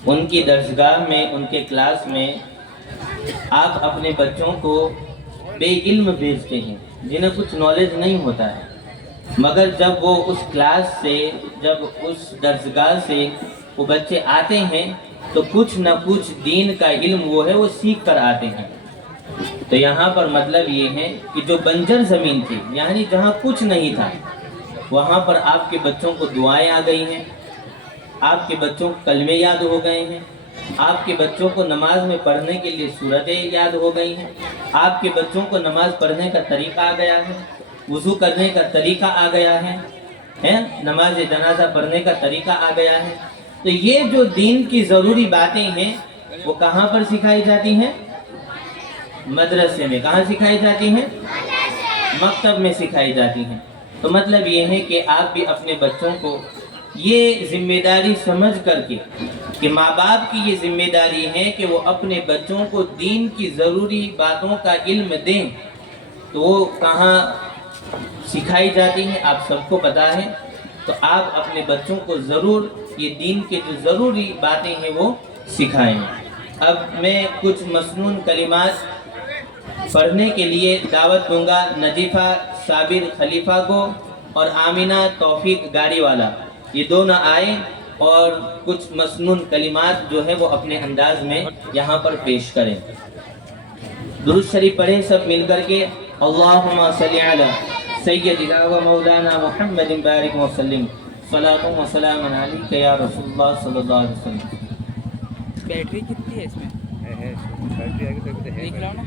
ان کی درسگاہ میں، ان کے کلاس میں آپ اپنے بچوں کو بے علم بھیجتے ہیں جنہیں کچھ نالج نہیں ہوتا ہے، مگر جب وہ اس کلاس سے، جب اس درسگاہ سے وہ بچے آتے ہیں تو کچھ نہ کچھ دین کا علم وہ ہے وہ سیکھ کر آتے ہیں۔ تو یہاں پر مطلب یہ ہے کہ جو بنجر زمین تھی، یعنی جہاں کچھ نہیں تھا، وہاں پر آپ کے بچوں کو دعائیں آ گئی ہیں، آپ کے بچوں کو کلمے یاد ہو گئے ہیں، آپ کے بچوں کو نماز میں پڑھنے کے لیے سورتیں یاد ہو گئی ہیں، آپ کے بچوں کو نماز پڑھنے کا طریقہ آ گیا ہے، وضو کرنے کا طریقہ آ گیا ہے، نماز جنازہ پڑھنے کا طریقہ آ گیا ہے۔ تو یہ جو دین کی ضروری باتیں ہیں وہ کہاں پر سکھائی جاتی ہیں؟ مدرسے میں۔ کہاں سکھائی جاتی ہیں؟ مکتب میں سکھائی جاتی ہیں۔ تو مطلب یہ ہے کہ آپ بھی اپنے بچوں کو یہ ذمہ داری سمجھ کر کے کہ ماں باپ کی یہ ذمہ داری ہے کہ وہ اپنے بچوں کو دین کی ضروری باتوں کا علم دیں، تو وہ کہاں سکھائی جاتی ہیں آپ سب کو پتہ ہے۔ تو آپ اپنے بچوں کو ضرور یہ دین کے جو ضروری باتیں ہیں وہ سکھائیں۔ اب میں کچھ مسنون کلمات پڑھنے کے لیے دعوت دوں گا نجیفہ صابر خلیفہ کو اور آمینہ توفیق گاڑی والا، یہ دونوں آئے اور کچھ مسنون کلمات جو ہے وہ اپنے انداز میں یہاں پر پیش کریں۔ درود شریف پڑھیں سب مل کر کے۔ اللہم صلی علی سیدنا و مولانا محمد بارک وسلم، صلاۃ و سلام علیک یا رسول اللہ صلی اللہ علیہ وسلم۔ بیٹری کتنی ہے اس میں؟ ہے بیٹری آگے دیکھ لاؤ نا۔